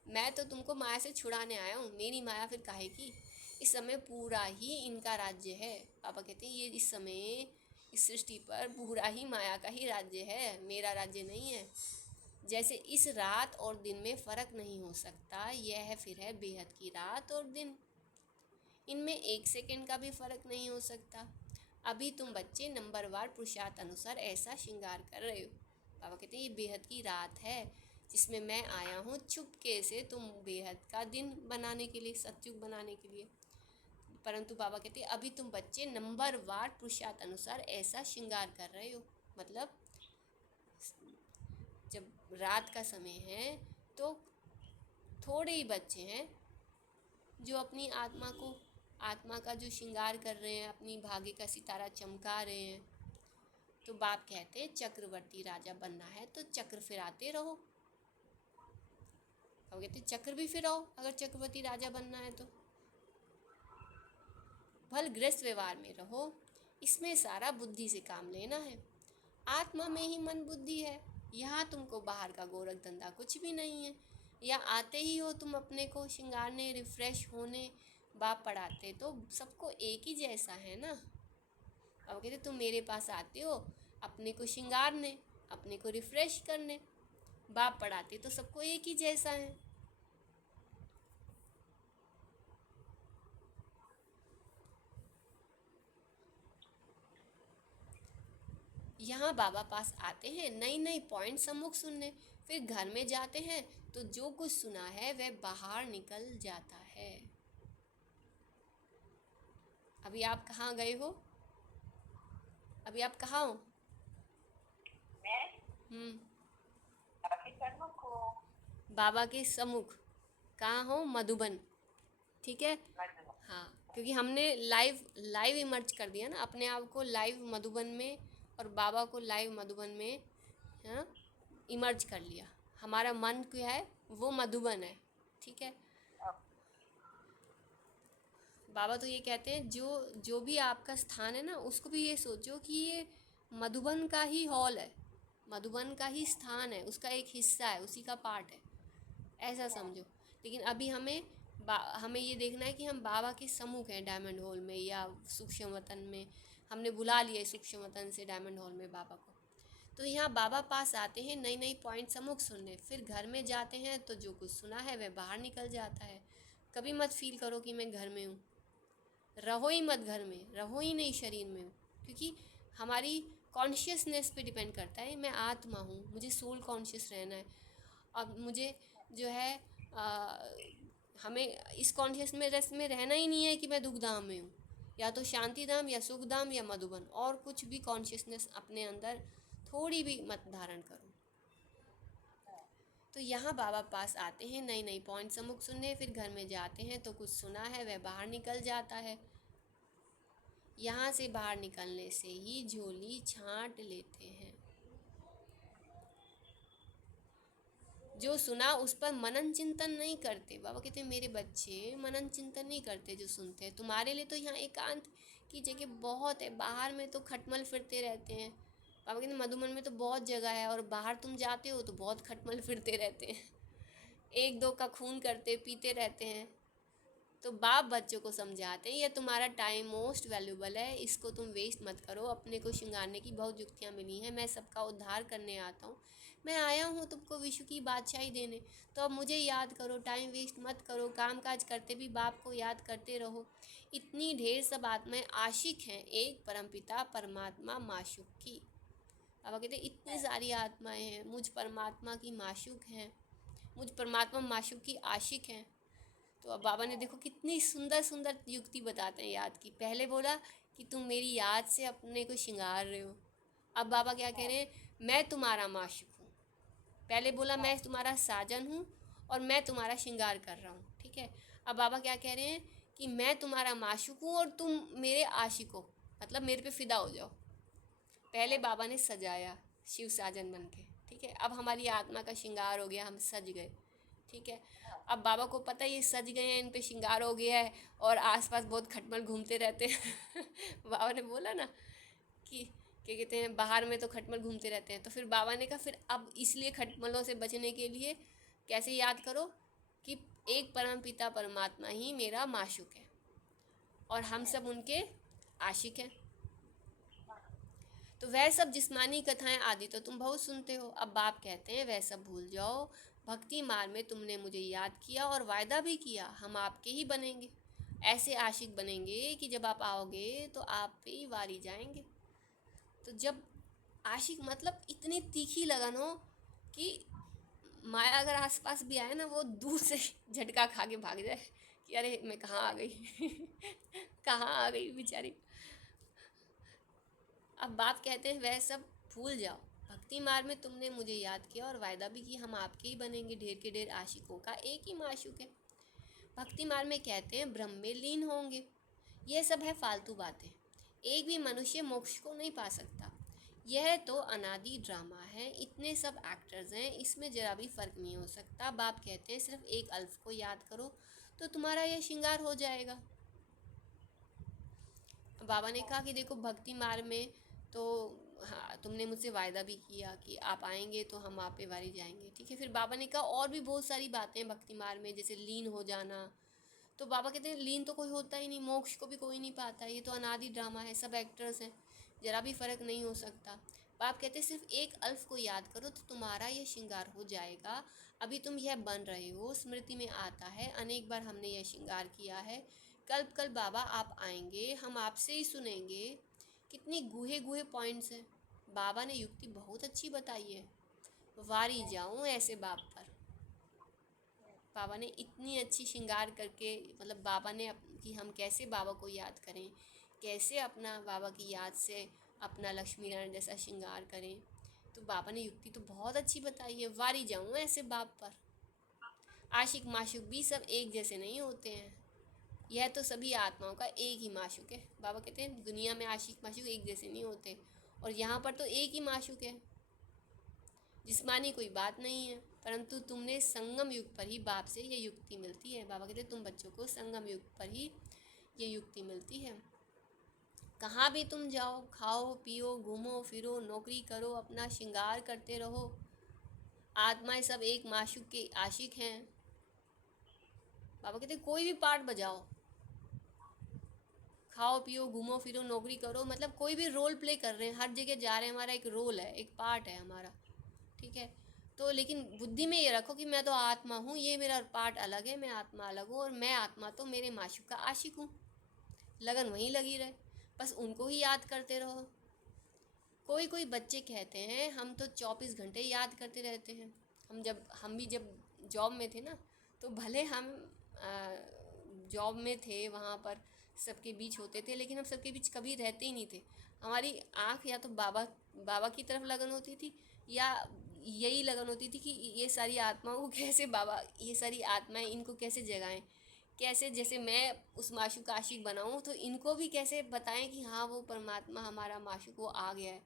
मैं तो तुमको माया से छुड़ाने आया हूँ, मेरी माया फिर काहे की। इस समय पूरा ही इनका राज्य है। पापा कहते हैं ये इस समय इस सृष्टि पर पूरा ही माया का ही राज्य है, मेरा राज्य नहीं है। जैसे इस रात और दिन में फ़र्क नहीं हो सकता, यह फिर है बेहद की रात और दिन, इनमें 1 सेकंड का भी फ़र्क नहीं हो सकता। अभी तुम बच्चे नंबरवार पुरुषार्थ अनुसार ऐसा श्रृंगार कर रहे हो। बाबा कहते हैं ये बेहद की रात है जिसमें मैं आया हूँ चुपके से तुम बेहद का दिन बनाने के लिए, सतयुग बनाने के लिए। परंतु बाबा कहते हैं अभी तुम बच्चे नंबरवार पुरुषार्थ अनुसार ऐसा श्रृंगार कर रहे हो। मतलब जब रात का समय है तो थोड़े ही बच्चे हैं जो अपनी आत्मा का जो श्रृंगार कर रहे हैं, अपनी भाग्य का सितारा चमका रहे हैं। तो बाप कहते हैं चक्रवर्ती राजा बनना है तो चक्र फिराते रहो। अब कहते चक्र भी फिराओ अगर चक्रवर्ती राजा बनना है तो। भल गृहस्थ व्यवहार में रहो, इसमें सारा बुद्धि से काम लेना है। आत्मा में ही मन बुद्धि है, यहाँ तुमको बाहर का गोरख धंधा कुछ भी नहीं है। या आते ही हो तुम अपने को श्रृंगारने, रिफ्रेश होने, बाप पढ़ाते तो सबको एक ही जैसा है ना। अब कहते तुम मेरे पास आते हो अपने को श्रृंगारने, अपने को रिफ्रेश करने, बाप पढ़ाते तो सबको एक ही जैसा है। यहाँ बाबा पास आते हैं नई नई पॉइंट सम्मुख सुनने, फिर घर में जाते हैं तो जो कुछ सुना है वह बाहर निकल जाता है। अभी आप कहाँ गए हो? अभी आप कहाँ हो? मैं आपके सन्मुख हूँ। बाबा के सम्मुख कहाँ हो? मधुबन। ठीक है, हाँ, क्योंकि हमने लाइव इमर्ज कर दिया ना अपने आप को, लाइव मधुबन में, और बाबा को लाइव मधुबन में, हाँ, इमर्ज कर लिया। हमारा मन क्या है? वो मधुबन है। ठीक है, बाबा तो ये कहते हैं जो भी आपका स्थान है ना, उसको भी ये सोचो कि ये मधुबन का ही हॉल है, मधुबन का ही स्थान है, उसका एक हिस्सा है, उसी का पार्ट है, ऐसा समझो। लेकिन अभी हमें ये देखना है कि हम बाबा के सम्मुख हैं, डायमंड हॉल में या सूक्ष्म वतन में। हमने बुला लिया सूक्ष्म वतन से डायमंड हॉल में बाबा को। तो यहाँ बाबा पास आते हैं नई नई पॉइंट सम्मुख सुनने, फिर घर में जाते हैं तो जो कुछ सुना है वह बाहर निकल जाता है। कभी मत फील करो कि मैं घर में हूँ, रहो ही मत घर में, रहो ही नहीं शरीर में, क्योंकि हमारी कॉन्शियसनेस पे डिपेंड करता है। मैं आत्मा हूँ, मुझे सोल कॉन्शियस रहना है। अब मुझे जो है हमें इस कॉन्शियसनेस में रहना ही नहीं है कि मैं दुख धाम में हूँ, या तो शांति धाम या सुख धाम या मधुबन, और कुछ भी कॉन्शियसनेस अपने अंदर थोड़ी भी मत धारण करो। तो यहाँ बाबा पास आते हैं नई नई पॉइंट सम्मुख सुनने, फिर घर में जाते हैं तो कुछ सुना है वह बाहर निकल जाता है। यहाँ से बाहर निकलने से ही झोली छांट लेते हैं। जो सुना उस पर मनन चिंतन नहीं करते। बाबा कहते हैं मेरे बच्चे मनन चिंतन नहीं करते जो सुनते हैं। तुम्हारे लिए तो यहाँ एकांत की जगह बहुत है, बाहर में तो खटमल फिरते रहते हैं। बाबा कहते हैं मधुबन में तो बहुत जगह है, और बाहर तुम जाते हो तो बहुत खटमल फिरते रहते हैं। एक दो का खून करते पीते रहते हैं। तो बाप बच्चों को समझाते हैं ये तुम्हारा टाइम मोस्ट वैल्यूबल है, इसको तुम वेस्ट मत करो। अपने को श्रृंगारने की बहुत युक्तियाँ मिली हैं, मैं सबका उद्धार करने आता हूँ, मैं आया हूँ तुमको विश्व की बादशाही देने। तो अब मुझे याद करो, टाइम वेस्ट मत करो, काम काज करते भी बाप को याद करते रहो। इतनी ढेर सब आत्माएं आशिक हैं एक परमपिता परमात्मा माशूक की। बाबा कहते इतनी सारी आत्माएं हैं, मुझ परमात्मा की माशूक हैं, मुझ परमात्मा माशूक की आशिक हैं। तो अब बाबा ने देखो कितनी सुंदर सुंदर युक्ति बताते हैं याद की। पहले बोला कि तुम मेरी याद से अपने को श्रृंगार रहे हो। अब बाबा क्या कह रहे हैं, मैं तुम्हारा माशूक हूँ। पहले बोला मैं तुम्हारा साजन हूँ और मैं तुम्हारा श्रृंगार कर रहा हूँ, ठीक है। अब बाबा क्या कह रहे हैं कि मैं तुम्हारा माशूक हूँ और तुम मेरे आशिक हो, मतलब मेरे पे फिदा हो जाओ। पहले बाबा ने सजाया शिव साजन बन के, ठीक है। अब हमारी आत्मा का श्रृंगार हो गया, हम सज गए, ठीक है। अब बाबा को पता है ये सज गए हैं, इन पे श्रृंगार हो गया है और आसपास बहुत खटमल घूमते रहते हैं बाबा ने बोला ना कि क्या कहते हैं, बाहर में तो खटमल घूमते रहते हैं। तो फिर बाबा ने कहा फिर अब इसलिए खटमलों से बचने के लिए कैसे याद करो कि एक परम पिता परमात्मा ही मेरा माशूक है और हम सब उनके आशिक हैं। तो वह सब जिस्मानी कथाएं आदि तो तुम बहुत सुनते हो। अब बाप कहते हैं वह सब भूल जाओ, भक्ति मार्ग में तुमने मुझे याद किया और वायदा भी किया हम आपके ही बनेंगे। ऐसे आशिक बनेंगे कि जब आप आओगे तो आप पे ही वारी जाएंगे। तो जब आशिक मतलब इतनी तीखी लगन हो कि माया अगर आसपास भी आए ना, वो दूर से झटका खा के भाग जाए कि अरे मैं कहाँ आ गई कहाँ आ गई बेचारी। अब बाप कहते हैं वह सब भूल जाओ, भक्ति मार्ग में तुमने मुझे याद किया और वायदा भी कि हम आपके ही बनेंगे। ढेर के ढेर आशिकों का एक ही माशूक है। भक्ति मार्ग में कहते हैं ब्रह्म में लीन होंगे। यह सब है फालतू बातें, एक भी मनुष्य मोक्ष को नहीं पा सकता। यह तो अनादि ड्रामा है, इतने सब एक्टर्स हैं, इसमें जरा भी फर्क नहीं हो सकता। बाप कहते हैं सिर्फ एक अल्फ को याद करो तो तुम्हारा यह श्रृंगार हो जाएगा। बाबा ने कहा कि देखो भक्ति मार्ग में तो हाँ तुमने मुझसे वायदा भी किया कि आप आएंगे तो हम आप पे वारी जाएंगे, ठीक है। फिर बाबा ने कहा और भी बहुत सारी बातें हैं भक्ति मार्ग में, जैसे लीन हो जाना। तो बाबा कहते हैं लीन तो कोई होता ही नहीं, मोक्ष को भी कोई नहीं पाता, ये तो अनादि ड्रामा है, सब एक्टर्स हैं, जरा भी फर्क नहीं हो सकता। बाप कहते हैं सिर्फ एक अल्फ को याद करो तो तुम्हारा यह श्रृंगार हो जाएगा। अभी तुम यह बन रहे हो, स्मृति में आता है अनेक बार हमने यह श्रृंगार किया है। कल कल बाबा आप आएंगे, हम आपसे ही सुनेंगे। कितनी गूहे गूहे पॉइंट्स हैं, बाबा ने युक्ति बहुत अच्छी बताई है। वारी जाऊं ऐसे बाप पर। बाबा ने इतनी अच्छी श्रृंगार करके, मतलब बाबा ने कि हम कैसे बाबा को याद करें, कैसे अपना बाबा की याद से अपना लक्ष्मी नारायण जैसा श्रृंगार करें। तो बाबा ने युक्ति तो बहुत अच्छी बताई है, वारी जाऊं ऐसे बाप पर। आशिक माशुक भी सब एक जैसे नहीं होते हैं, यह तो सभी आत्माओं का एक ही माशुक है। बाबा कहते हैं दुनिया में आशिक माशुक एक जैसे नहीं होते, और यहाँ पर तो एक ही माशुक है, जिस्मानी कोई बात नहीं है। परंतु तुमने संगम युग पर ही बाप से ये युक्ति मिलती है। बाबा कहते हैं तुम बच्चों को संगम युग पर ही ये युक्ति मिलती है। कहाँ भी तुम जाओ, खाओ पियो घूमो फिरो नौकरी करो, अपना श्रृंगार करते रहो, आत्माएं सब एक माशुक के आशिक हैं। बाबा कहते हैं कोई भी पार्ट बजाओ, खाओ पियो घूमो फिरो नौकरी करो, मतलब कोई भी रोल प्ले कर रहे हैं, हर जगह जा रहे हैं, हमारा एक रोल है, एक पार्ट है हमारा, ठीक है। तो लेकिन बुद्धि में ये रखो कि मैं तो आत्मा हूँ, ये मेरा पार्ट अलग है, मैं आत्मा अलग हूँ, और मैं आत्मा तो मेरे माशूक का आशिक हूँ। लगन वहीं लगी रहे, बस उनको ही याद करते रहो। कोई कोई बच्चे कहते हैं हम तो 24 घंटे याद करते रहते हैं। हम भी जब जॉब में थे ना, तो भले हम जॉब में थे, वहाँ पर सबके बीच होते थे, लेकिन हम सबके बीच कभी रहते ही नहीं थे। हमारी आँख या तो बाबा बाबा की तरफ लगन होती थी, या यही लगन होती थी कि ये सारी आत्माओं को कैसे बाबा, ये सारी आत्माएं इनको कैसे जगाएं, कैसे जैसे मैं उस माशूक का आशिक बनाऊं तो इनको भी कैसे बताएं कि हाँ वो परमात्मा हमारा माशूक वो आ गया है।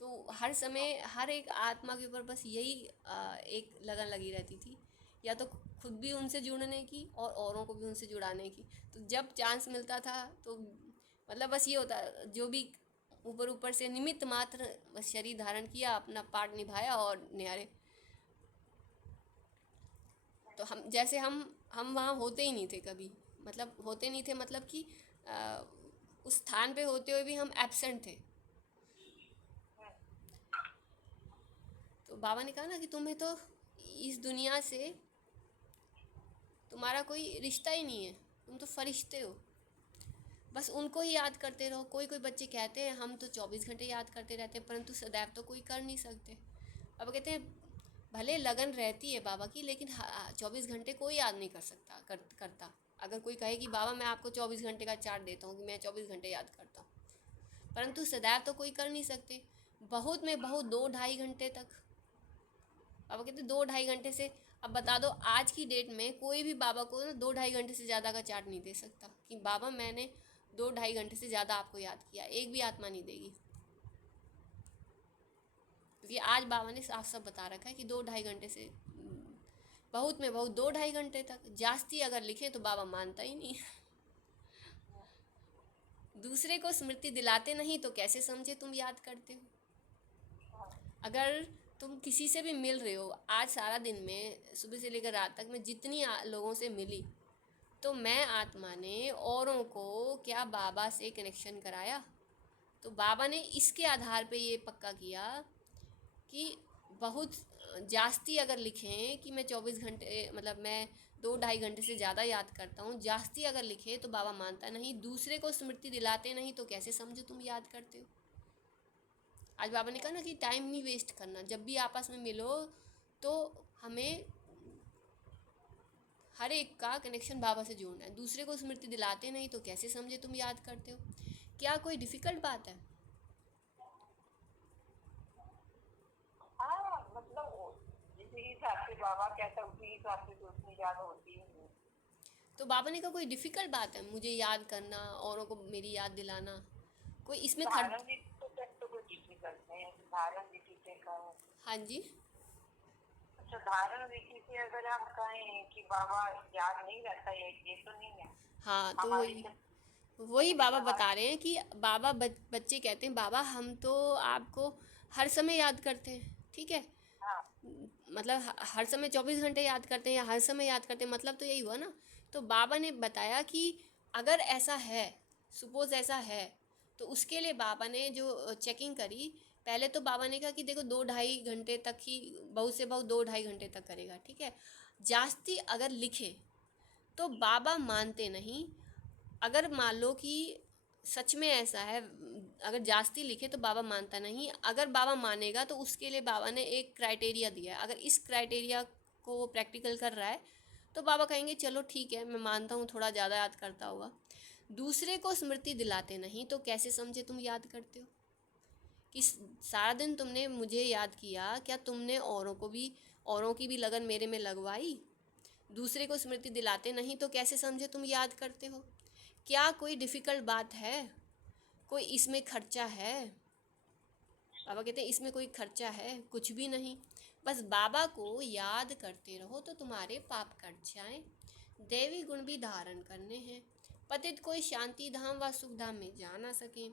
तो हर समय हर एक आत्मा के ऊपर बस यही एक लगन लगी रहती थी, या तो खुद भी उनसे जुड़ने की और औरों को भी उनसे जुड़ाने की। तो जब चांस मिलता था तो मतलब बस ये होता, जो भी ऊपर ऊपर से निमित्त मात्र बस शरीर धारण किया, अपना पार्ट निभाया और निहारे। तो हम जैसे हम वहाँ होते ही नहीं थे कभी, मतलब होते नहीं थे, मतलब कि आ, उस स्थान पे होते हुए भी हम एब्सेंट थे। तो बाबा ने कहा ना कि तुम्हें तो इस दुनिया से तुम्हारा कोई रिश्ता ही नहीं है, तुम तो फरिश्ते हो, बस उनको ही याद करते रहो। कोई कोई बच्चे कहते हैं हम तो 24 घंटे याद करते रहते हैं, परंतु सदैव तो कोई कर नहीं सकते। अब कहते हैं भले लगन रहती है बाबा की, लेकिन 24 घंटे कोई याद नहीं कर सकता करता। अगर कोई कहे कि बाबा मैं आपको 24 घंटे का चार्ट देता हूँ कि मैं 24 घंटे याद करता हूँ, परंतु सदैव तो कोई कर नहीं सकते। बहुत में बहुत 2-2.5 घंटे तक। बाबा कहते 2-2.5 घंटे से, अब बता दो आज की डेट में कोई भी बाबा को ना 2-2.5 घंटे से ज़्यादा का चार्ट नहीं दे सकता कि बाबा मैंने 2-2.5 घंटे से ज़्यादा आपको याद किया, एक भी आत्मा नहीं देगी। क्योंकि आज बाबा ने साफ साफ बता रखा है कि 2-2.5 घंटे से बहुत में बहुत 2-2.5 घंटे तक। जास्ती अगर लिखे तो बाबा मानता ही नहीं। दूसरे को स्मृति दिलाते नहीं तो कैसे समझे तुम याद करते हो। अगर तुम किसी से भी मिल रहे हो, आज सारा दिन में सुबह से लेकर रात तक मैं जितनी लोगों से मिली, तो मैं आत्मा ने औरों को क्या बाबा से कनेक्शन कराया। तो बाबा ने इसके आधार पे ये पक्का किया कि बहुत जास्ती अगर लिखें कि मैं 24 घंटे, मतलब मैं 2-2.5 घंटे से ज़्यादा याद करता हूँ, जास्ती अगर लिखे तो बाबा मानता नहीं। दूसरे को स्मृति दिलाते नहीं तो कैसे समझो तुम याद करते हो। आज बाबा ने कहा ना कि टाइम नहीं वेस्ट करना, जब भी आपस में मिलो तो हमें हर एक का कनेक्शन बाबा से जोड़ना है। दूसरे को स्मृति दिलाते नहीं तो कैसे समझे तुम याद करते हो। क्या कोई डिफ़िकल्ट बात है। हाँ मतलब जिस हिसाब से बाबा कहता है उसी हिसाब से तो उतनी ज्यादा होती ही नहीं। तो बाबा ने कहा कोई डिफ़िकल्ट बात है मुझे याद करना, औरों को मेरी याद दिलाना, कोई इसमें खर्च। धारण रीति तो तक तो कोई चीज करते हैं, धारण रीति से कहें। हाँ जी। अच्छा, धारण रीति से अगर हम कहें कि बाबा याद नहीं रहता, ये तो नहीं है हाँ तो हमारी वही वही तकलीफ बाबा हमारी। बता रहे हैं कि बाबा बच्चे कहते हैं बाबा हम तो आपको हर समय याद करते हैं, ठीक है। हाँ मतलब हर समय 24 घंटे याद करते हैं या हर समय याद करते हैं, मतलब तो यही हुआ ना। तो बाबा ने बताया कि अगर ऐसा है, सपोज ऐसा है, तो उसके लिए बाबा ने जो चेकिंग करी, पहले तो बाबा ने कहा कि देखो 2-2.5 घंटे तक ही, बहुत से बहुत 2-2.5 घंटे तक करेगा, ठीक है। जास्ती अगर लिखे तो बाबा मानते नहीं। अगर मान लो कि सच में ऐसा है, अगर जास्ती लिखे तो बाबा मानता नहीं। अगर बाबा मानेगा तो उसके लिए बाबा ने एक क्राइटेरिया दिया है। अगर इस क्राइटेरिया को वो प्रैक्टिकल कर रहा है तो बाबा कहेंगे चलो ठीक है मैं मानता हूँ थोड़ा ज़्यादा याद करता होगा। दूसरे को स्मृति दिलाते नहीं तो कैसे समझे तुम याद करते हो। कि सारा दिन तुमने मुझे याद किया, क्या तुमने औरों को भी, औरों की भी लगन मेरे में लगवाई। दूसरे को स्मृति दिलाते नहीं तो कैसे समझे तुम याद करते हो। क्या कोई डिफ़िकल्ट बात है, कोई इसमें खर्चा है। बाबा कहते हैं इसमें कोई खर्चा है कुछ भी नहीं। बस बाबा को याद करते रहो तो तुम्हारे पाप कट जाएं। देवी गुण भी धारण करने हैं, पतित कोई शांति धाम व सुख धाम में जा ना सके।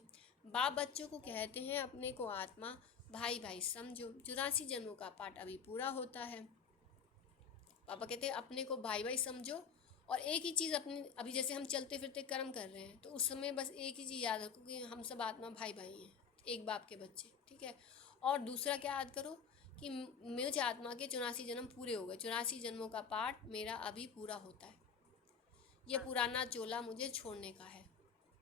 बाप बच्चों को कहते हैं अपने को आत्मा भाई भाई समझो, 84 जन्मों का पाठ अभी पूरा होता है। पापा कहते हैं अपने को भाई भाई समझो, और एक ही चीज़ अपने, अभी जैसे हम चलते फिरते कर्म कर रहे हैं तो उस समय बस एक ही चीज़ याद रखो कि हम सब आत्मा भाई भाई हैं, एक बाप के बच्चे, ठीक है। और दूसरा क्या याद करो कि मुझ आत्मा के 84 जन्म पूरे हो गए, 84 जन्मों का पाठ मेरा अभी पूरा होता है। ये पुराना चोला मुझे छोड़ने का है।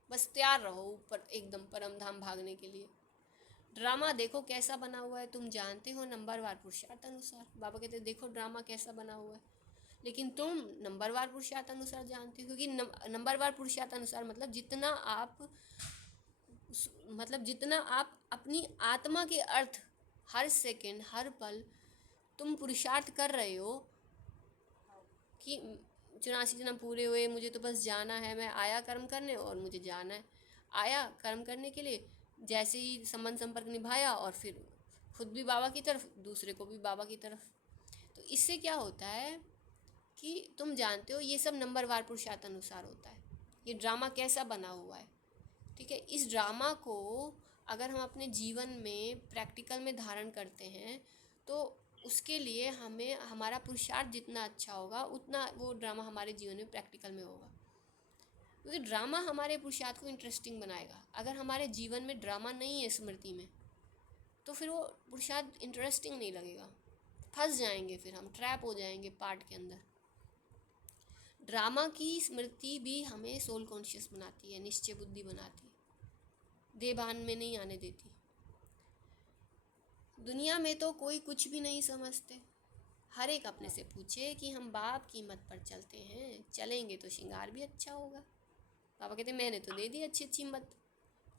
बस तैयार रहो ऊपर एकदम परम धाम भागने के लिए। ड्रामा देखो कैसा बना हुआ है, तुम जानते हो नंबरवार पुरुषार्थ अनुसार। बाबा कहते हैं देखो ड्रामा कैसा बना हुआ है, लेकिन तुम नंबरवार पुरुषार्थ अनुसार जानते हो। क्योंकि नंबरवार पुरुषार्थ अनुसार मतलब जितना आप अपनी आत्मा के अर्थ हर सेकंड हर पल तुम पुरुषार्थ कर रहे हो कि 84 जन्म पूरे हुए, मुझे तो बस जाना है, मैं आया कर्म करने और मुझे जाना है। आया कर्म करने के लिए, जैसे ही संबंध संपर्क निभाया और फिर खुद भी बाबा की तरफ, दूसरे को भी बाबा की तरफ। तो इससे क्या होता है कि तुम जानते हो ये सब नंबरवार पुरुषार्थ अनुसार होता है। ये ड्रामा कैसा बना हुआ है, ठीक है। इस ड्रामा को अगर हम अपने जीवन में प्रैक्टिकल में धारण करते हैं तो उसके लिए हमें हमारा पुरुषार्थ जितना अच्छा होगा उतना वो ड्रामा हमारे जीवन में प्रैक्टिकल में होगा, क्योंकि ड्रामा हमारे पुरुषार्थ को इंटरेस्टिंग बनाएगा। अगर हमारे जीवन में ड्रामा नहीं है स्मृति में, तो फिर वो पुरुषार्थ इंटरेस्टिंग नहीं लगेगा, फंस जाएंगे, फिर हम ट्रैप हो जाएंगे पार्ट के अंदर। ड्रामा की स्मृति भी हमें सोल कॉन्शियस बनाती है, निश्चय बुद्धि बनाती है, देह भान में नहीं आने देती। दुनिया में तो कोई कुछ भी नहीं समझते। हर एक अपने से पूछे कि हम बाप की मत पर चलते हैं, चलेंगे तो श्रृंगार भी अच्छा होगा। पापा कहते मैंने तो दे दी अच्छी अच्छी मत,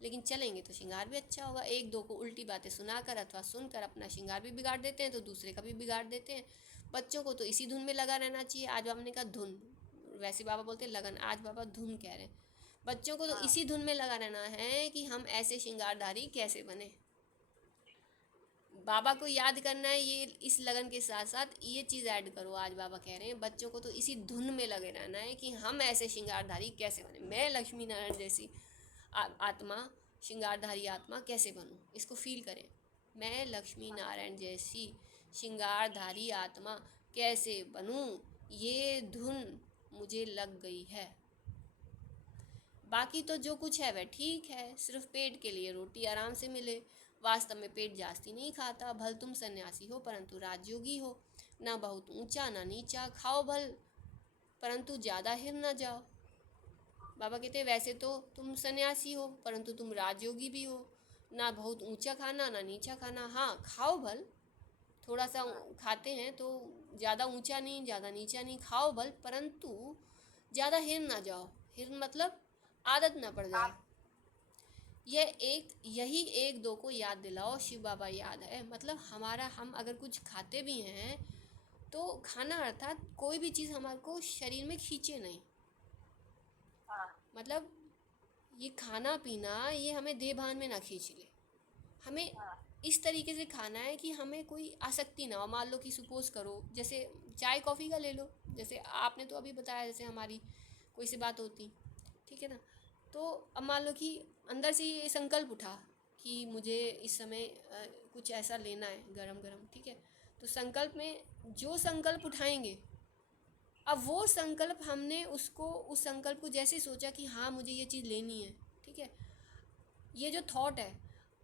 लेकिन चलेंगे तो श्रृंगार भी अच्छा होगा। एक दो को उल्टी बातें सुनाकर अथवा सुनकर अपना श्रृंगार भी बिगाड़ देते हैं, तो दूसरे का भी बिगाड़ देते हैं। बच्चों को तो इसी धुन में लगा रहना चाहिए। आज बाबा ने कहा धुन, वैसे बाबा बोलते हैं लगन, आज बाबा धुन कह रहे हैं। बच्चों को तो इसी धुन में लगा रहना है कि हम ऐसे श्रृंगारधारी कैसे बने। बाबा को याद करना है, ये इस लगन के साथ साथ ये चीज़ ऐड करो। आज बाबा कह रहे हैं बच्चों को तो इसी धुन में लगे रहना है कि हम ऐसे श्रृंगारधारी कैसे बने, मैं लक्ष्मी नारायण जैसी आत्मा, श्रृंगारधारी आत्मा कैसे बनूं। इसको फील करें, मैं लक्ष्मी नारायण जैसी श्रृंगारधारी आत्मा कैसे बनूं, ये धुन मुझे लग गई है। बाकी तो जो कुछ है वह ठीक है, सिर्फ पेट के लिए रोटी आराम से मिले। वास्तव में पेट जास्ती नहीं खाता। भल तुम सन्यासी हो परंतु राजयोगी हो, ना बहुत ऊंचा ना नीचा, खाओ भल परंतु ज़्यादा हिर न जाओ। बाबा कहते वैसे तो तुम सन्यासी हो परंतु तुम राजयोगी भी हो, ना बहुत ऊंचा खाना ना नीचा खाना। हाँ खाओ भल, थोड़ा सा खाते हैं तो ज़्यादा ऊंचा नहीं ज़्यादा नीचा नहीं, खाओ भल परंतु ज़्यादा हिर ना जाओ। हिर मतलब आदत ना पड़ जाए। यही एक दो को याद दिलाओ। शिव बाबा याद है, मतलब हम अगर कुछ खाते भी हैं तो खाना अर्थात कोई भी चीज़ हमारे को शरीर में खींचे नहीं। मतलब ये खाना पीना ये हमें देह भान में ना खींच ले। हमें इस तरीके से खाना है कि हमें कोई आसक्ति ना हो। मान लो कि सपोज करो, जैसे चाय कॉफ़ी का ले लो, जैसे आपने तो अभी बताया जैसे हमारी कोई सी बात होती, ठीक है ना। तो अब मान लो कि अंदर से ये संकल्प उठा कि मुझे इस समय कुछ ऐसा लेना है गरम गरम, ठीक है। तो संकल्प में जो संकल्प उठाएंगे, अब वो संकल्प हमने उसको उस संकल्प को जैसे सोचा कि हाँ मुझे ये चीज़ लेनी है, ठीक है। ये जो थॉट है,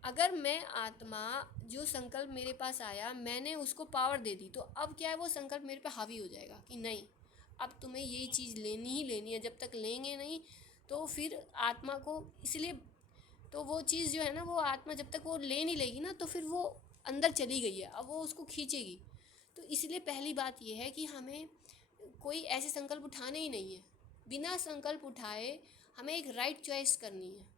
अगर मैं आत्मा जो संकल्प मेरे पास आया मैंने उसको पावर दे दी, तो अब क्या है वो संकल्प मेरे पे हावी हो जाएगा कि नहीं अब तुम्हें यही चीज़ लेनी ही लेनी है। जब तक लेंगे नहीं तो फिर आत्मा को, इसलिए तो वो चीज़ जो है ना वो आत्मा जब तक वो ले नहीं लेगी ना तो फिर वो अंदर चली गई है, अब वो उसको खींचेगी। तो इसलिए पहली बात ये है कि हमें कोई ऐसे संकल्प उठाने ही नहीं है। बिना संकल्प उठाए हमें एक राइट चॉइस करनी है।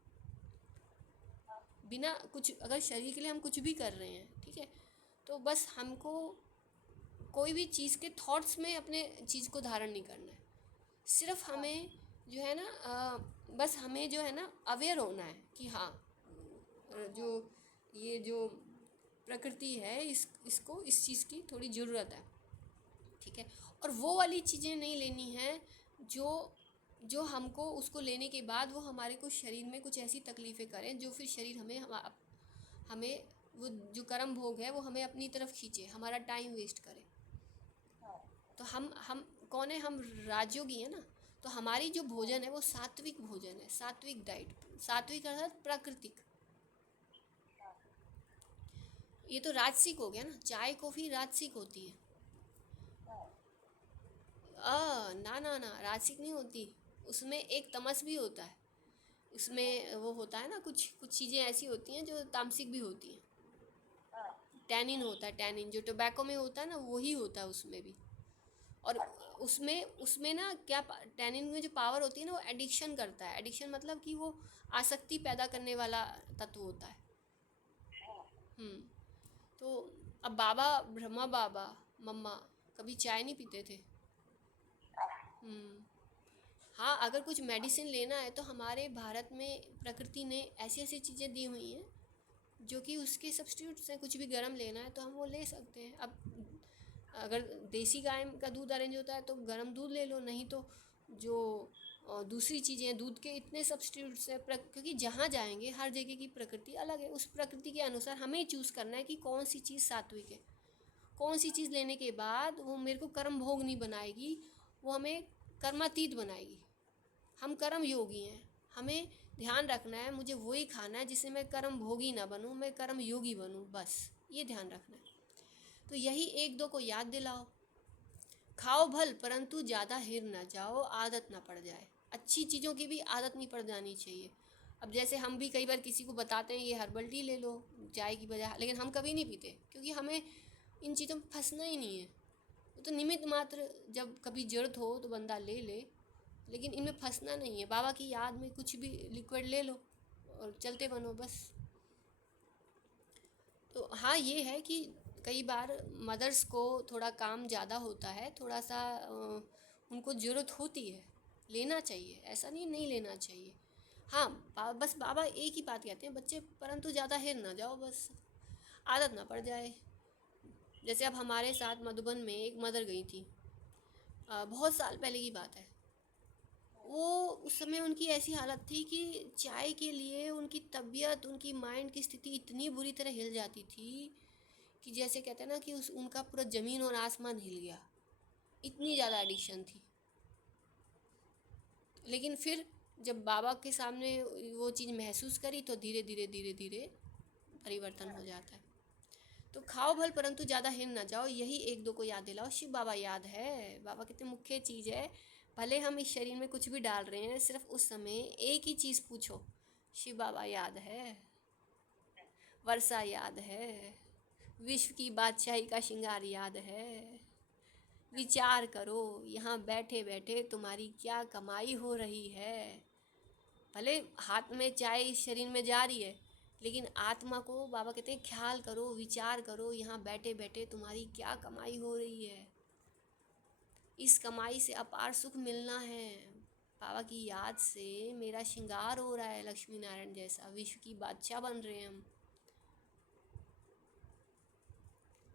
बिना कुछ, अगर शरीर के लिए हम कुछ भी कर रहे हैं, ठीक है, तो बस हमको कोई भी चीज़ के थॉट्स में अपने चीज़ को धारण नहीं करना है। सिर्फ हमें जो है ना बस हमें जो है ना अवेयर होना है कि हाँ जो ये जो प्रकृति है इसको इस चीज़ की थोड़ी ज़रूरत है, ठीक है। और वो वाली चीज़ें नहीं लेनी है जो हमको उसको लेने के बाद वो हमारे को शरीर में कुछ ऐसी तकलीफ़ें करें जो फिर शरीर हमें वो जो कर्म भोग है वो हमें अपनी तरफ खींचे, हमारा टाइम वेस्ट करे। तो हम कौन है, हम राजयोगी है ना। तो हमारी जो भोजन है वो सात्विक भोजन है, सात्विक डाइट। सात्विक अर्थात प्राकृतिक। ये तो राजसिक हो गया ना, चाय कॉफ़ी राजसिक होती है। ना ना ना, राजसिक नहीं होती, उसमें एक तमस भी होता है। उसमें वो होता है ना कुछ कुछ चीज़ें ऐसी होती हैं जो तामसिक भी होती हैं। टैनिन होता है, टैनिन जो टोबैको में होता है ना वही होता है उसमें भी। और उसमें ना क्या टैनिन में जो पावर होती है ना वो एडिक्शन करता है। एडिक्शन मतलब कि वो आसक्ति पैदा करने वाला तत्व होता है। तो अब बाबा ब्रह्मा बाबा मम्मा कभी चाय नहीं पीते थे। हाँ अगर कुछ मेडिसिन लेना है तो हमारे भारत में प्रकृति ने ऐसी ऐसी चीज़ें दी हुई हैं जो कि उसके सब्स्टिट्यूट से कुछ भी गर्म लेना है तो हम वो ले सकते हैं। अब अगर देसी गाय का दूध अरेंज होता है तो गर्म दूध ले लो, नहीं तो जो दूसरी चीज़ें हैं दूध के इतने सब्स्टिट्यूट्स हैं। क्योंकि जहाँ जाएंगे हर जगह की प्रकृति अलग है, उस प्रकृति के अनुसार हमें चूज़ करना है कि कौन सी चीज़ सात्विक है, कौन सी चीज़ लेने के बाद वो मेरे को कर्म भोग नहीं बनाएगी, वो हमें कर्मातीत बनाएगी। हम कर्म योगी हैं, हमें ध्यान रखना है मुझे वही खाना है जिससे मैं कर्म भोगी ना बनूं, मैं कर्म योगी बनूं, बस ये ध्यान रखना है। तो यही एक दो को याद दिलाओ। खाओ भल परंतु ज़्यादा हिर ना जाओ, आदत ना पड़ जाए। अच्छी चीज़ों की भी आदत नहीं पड़ जानी चाहिए। अब जैसे हम भी कई बार किसी को बताते हैं ये हर्बल टी ले लो चाय की बजाय, लेकिन हम कभी नहीं पीते क्योंकि हमें इन चीज़ों में फंसना ही नहीं है। वो तो निमित्त मात्र, जब कभी ज़रूरत हो तो बंदा ले ले, लेकिन इनमें फंसना नहीं है। बाबा की याद में कुछ भी लिक्विड ले लो और चलते बनो बस। तो हाँ, ये है कि कई बार मदर्स को थोड़ा काम ज़्यादा होता है, थोड़ा सा उनको ज़रूरत होती है, लेना चाहिए, ऐसा नहीं नहीं लेना चाहिए। हाँ, बस बाबा एक ही बात कहते हैं बच्चे परंतु ज़्यादा हिर ना जाओ, बस आदत ना पड़ जाए। जैसे अब हमारे साथ मधुबन में एक मदर गई थी, बहुत साल पहले की बात है। वो उस समय उनकी ऐसी हालत थी कि चाय के लिए उनकी तबीयत, उनकी माइंड की स्थिति इतनी बुरी तरह हिल जाती थी कि जैसे कहते हैं ना कि उनका पूरा ज़मीन और आसमान हिल गया, इतनी ज़्यादा एडिक्शन थी। लेकिन फिर जब बाबा के सामने वो चीज़ महसूस करी तो धीरे धीरे धीरे धीरे परिवर्तन हो जाता है। तो खाओ भल परंतु ज़्यादा हिल ना जाओ, यही एक दो को याद दिलाओ। शिव बाबा याद है, बाबा कितने मुख्य चीज़ है। भले हम इस शरीर में कुछ भी डाल रहे हैं, सिर्फ उस समय एक ही चीज़ पूछो, शिव बाबा याद है, वर्षा याद है, विश्व की बादशाही का श्रृंगार याद है। विचार करो यहाँ बैठे बैठे तुम्हारी क्या कमाई हो रही है। भले हाथ में चाय इस शरीर में जा रही है, लेकिन आत्मा को बाबा कहते हैं ख्याल करो, विचार करो, यहाँ बैठे बैठे तुम्हारी क्या कमाई हो रही है। इस कमाई से अपार सुख मिलना है। बाबा की याद से मेरा श्रृंगार हो रहा है लक्ष्मी नारायण जैसा, विश्व की बादशाह बन रहे हैं हम।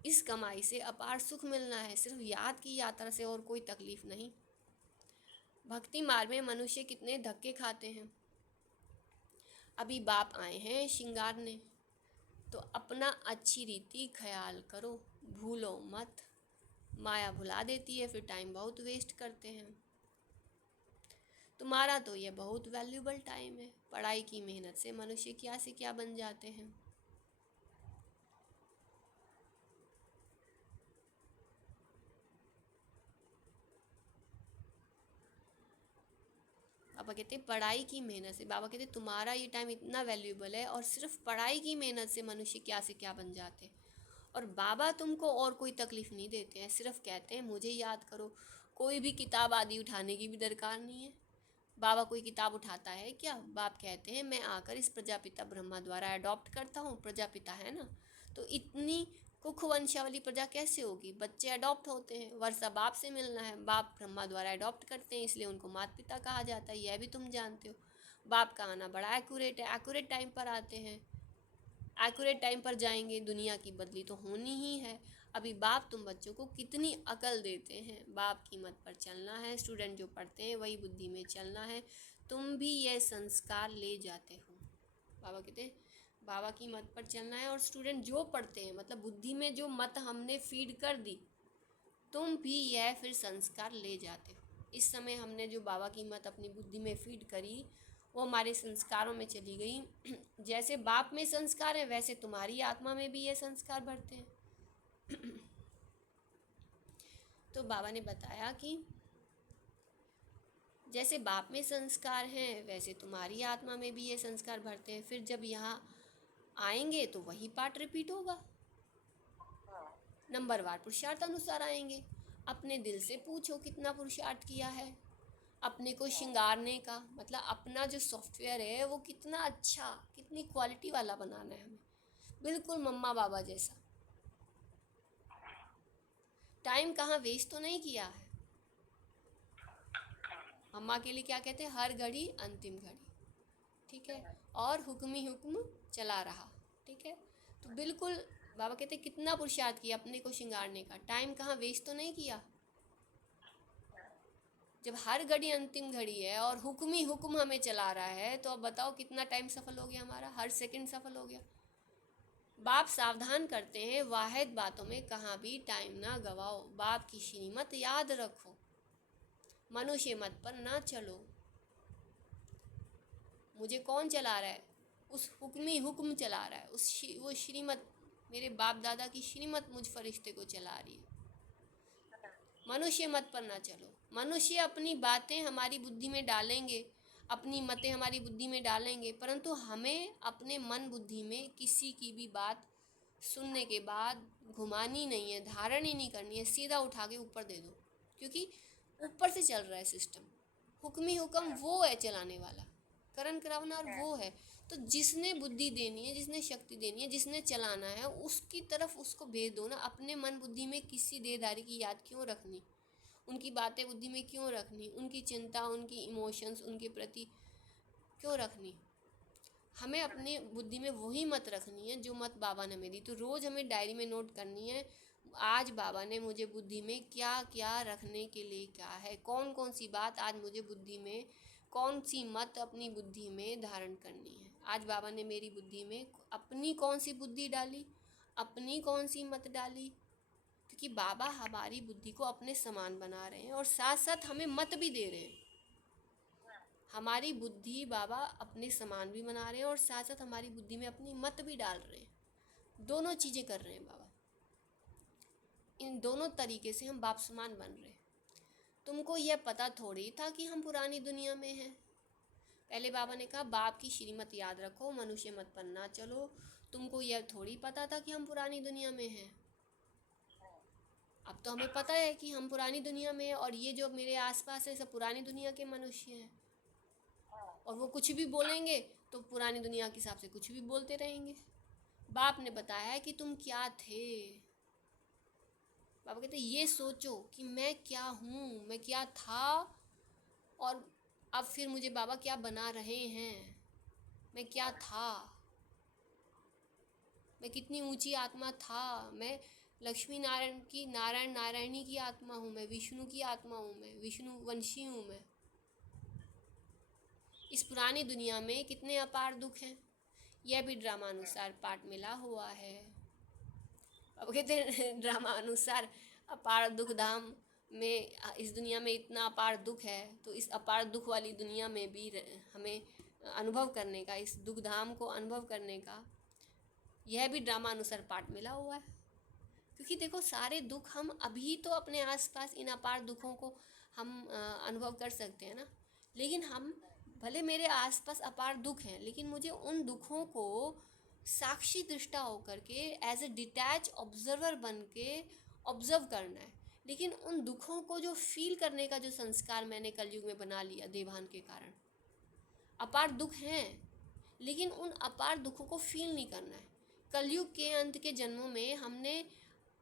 इस कमाई से अपार सुख मिलना है, सिर्फ याद की यात्रा से, और कोई तकलीफ नहीं। भक्ति मार्ग में मनुष्य कितने धक्के खाते हैं। अभी बाप आए हैं श्रृंगारने, तो अपना अच्छी रीति ख्याल करो, भूलो मत। माया भुला देती है, फिर टाइम बहुत वेस्ट करते हैं। तुम्हारा तो ये बहुत वैल्यूबल टाइम है। पढ़ाई की मेहनत से मनुष्य क्या से क्या बन जाते हैं। बाबा कहते पढ़ाई की मेहनत से, बाबा कहते तुम्हारा ये टाइम इतना वैल्यूबल है, और सिर्फ पढ़ाई की मेहनत से मनुष्य क्या से क्या बन जाते हैं। और बाबा तुमको और कोई तकलीफ़ नहीं देते हैं, सिर्फ कहते हैं मुझे याद करो। कोई भी किताब आदि उठाने की भी दरकार नहीं है। बाबा कोई किताब उठाता है क्या? बाप कहते हैं मैं आकर इस प्रजापिता ब्रह्मा द्वारा अडॉप्ट करता हूँ, प्रजापिता है ना, तो इतनी कुख वंशावली प्रजा कैसे होगी? बच्चे अडॉप्ट होते हैं, वर्षा बाप से मिलना है, बाप ब्रह्मा द्वारा अडॉप्ट करते हैं, इसलिए उनको माता पिता कहा जाता है, यह भी तुम जानते हो। बाप का आना बड़ा एक्यूरेट है, एक्यूरेट टाइम पर आते हैं, एक्यूरेट टाइम पर जाएंगे, दुनिया की बदली तो होनी ही है। अभी बाप तुम बच्चों को कितनी अकल देते हैं, बाप की मत पर चलना है, स्टूडेंट जो पढ़ते हैं वही बुद्धि में चलना है, तुम भी यह संस्कार ले जाते हो। बाबा कहते हैं बाबा की मत पर चलना है, और स्टूडेंट जो पढ़ते हैं मतलब बुद्धि में जो मत हमने फीड कर दी, तुम भी यह फिर संस्कार ले जाते हो। इस समय हमने जो बाबा की मत अपनी बुद्धि में फीड करी, वो हमारे संस्कारों में चली गई। जैसे बाप में संस्कार है, वैसे तुम्हारी आत्मा में भी ये संस्कार बढ़ते हैं। तो बाबा ने बताया कि जैसे बाप में संस्कार हैं, वैसे तुम्हारी आत्मा में भी ये संस्कार भरते हैं। फिर जब यहाँ आएंगे तो वही पाठ रिपीट होगा, नंबरवार पुरुषार्थ अनुसार आएंगे। अपने दिल से पूछो कितना पुरुषार्थ किया है, अपने को श्रृंगारने का मतलब अपना जो सॉफ्टवेयर है वो कितना अच्छा, कितनी क्वालिटी वाला बनाना है हमें, बिल्कुल मम्मा बाबा जैसा। टाइम कहाँ वेस्ट तो नहीं किया है। मम्मा के लिए क्या कहते हैं, हर घड़ी अंतिम घड़ी, ठीक है, और हुक्म ही हुक्म चला रहा, ठीक है। तो बिल्कुल बाबा कहते हैं कितना पुरुषार्थ किया अपने को श्रृंगारने का, टाइम कहाँ वेस्ट तो नहीं किया। जब हर घड़ी अंतिम घड़ी है और हुक्म ही हुक्म हमें चला रहा है, तो अब बताओ कितना टाइम सफल हो गया हमारा, हर सेकंड सफल हो गया। बाप सावधान करते हैं, वाहिद बातों में कहाँ भी टाइम ना गवाओ, बाप की श्रीमत याद रखो, मनुष्य मत पर ना चलो। मुझे कौन चला रहा है? उस हुक्मी हुक्म चला रहा है, वो श्रीमत, मेरे बाप दादा की श्रीमत मुझ फरिश्ते को चला रही है। मनुष्य मत पर ना चलो। मनुष्य अपनी बातें हमारी बुद्धि में डालेंगे, अपनी मतें हमारी बुद्धि में डालेंगे, परंतु हमें अपने मन बुद्धि में किसी की भी बात सुनने के बाद घुमानी नहीं है, धारण ही नहीं करनी है, सीधा उठा के ऊपर दे दो, क्योंकि ऊपर से चल रहा है सिस्टम। हुक्मी हुक्म वो है चलाने वाला, करण करावनार वो है। तो जिसने बुद्धि देनी है, जिसने शक्ति देनी है, जिसने चलाना है, उसकी तरफ उसको भेज दो ना। अपने मन बुद्धि में किसी देहधारी की याद क्यों रखनी, उनकी बातें बुद्धि में क्यों रखनी, उनकी चिंता, उनकी इमोशंस उनके प्रति क्यों रखनी। हमें अपनी बुद्धि में वही मत रखनी है जो मत बाबा ने हमें दी। तो रोज़ हमें डायरी में नोट करनी है, आज बाबा ने मुझे बुद्धि में क्या क्या रखने के लिए कहा है, कौन कौन सी बात आज मुझे बुद्धि में, कौन सी मत अपनी बुद्धि में धारण करनी है। आज बाबा ने मेरी बुद्धि में अपनी कौन सी बुद्धि डाली, अपनी कौन सी मत डाली, क्योंकि बाबा हमारी बुद्धि को अपने समान बना रहे हैं और साथ साथ हमें मत भी दे रहे हैं। हमारी बुद्धि बाबा अपने समान भी बना रहे हैं और साथ साथ हमारी बुद्धि में अपनी मत भी डाल रहे हैं। दोनों चीज़ें कर रहे हैं बाबा। इन दोनों तरीके से हम बाप समान बन रहे हैं। तुमको यह पता थोड़ी था कि हम पुरानी दुनिया में हैं। पहले बाबा ने कहा बाप की श्रीमत याद रखो, मनुष्य मत पर ना चलो। तुमको यह थोड़ी पता था कि हम पुरानी दुनिया में हैं। अब तो हमें पता है कि हम पुरानी दुनिया में हैं और ये जो मेरे आसपास है सब पुरानी दुनिया के मनुष्य हैं, और वो कुछ भी बोलेंगे तो पुरानी दुनिया के हिसाब से कुछ भी बोलते रहेंगे। बाप ने बताया है कि तुम क्या थे। बाबा कहते ये सोचो कि मैं क्या हूँ, मैं क्या था, और अब फिर मुझे बाबा क्या बना रहे हैं। मैं क्या था, मैं कितनी ऊंची आत्मा था। मैं लक्ष्मी नारायण की, नारायण नारायणी की आत्मा हूँ, मैं विष्णु की आत्मा हूँ, मैं विष्णु वंशी हूँ। मैं इस पुरानी दुनिया में कितने अपार दुख हैं, यह भी ड्रामानुसार पाठ मिला हुआ है। अब कहते हैं ड्रामानुसार अपार दुख धाम में, इस दुनिया में इतना अपार दुख है, तो इस अपार दुख वाली दुनिया में भी हमें अनुभव करने का, इस दुख धाम को अनुभव करने का, यह भी ड्रामानुसार पाठ मिला हुआ है। क्योंकि देखो सारे दुख हम अभी तो अपने आसपास इन अपार दुखों को हम अनुभव कर सकते हैं ना, लेकिन हम भले मेरे आसपास अपार दुख हैं, लेकिन मुझे उन दुखों को साक्षी दृष्टा होकर के एज ए डिटैच ऑब्जर्वर बन के ऑब्जर्व करना है। लेकिन उन दुखों को जो फील करने का जो संस्कार मैंने कलयुग में बना लिया देवान के कारण, अपार दुख हैं लेकिन उन अपार दुखों को फील नहीं करना है। कलयुग के अंत के जन्मों में हमने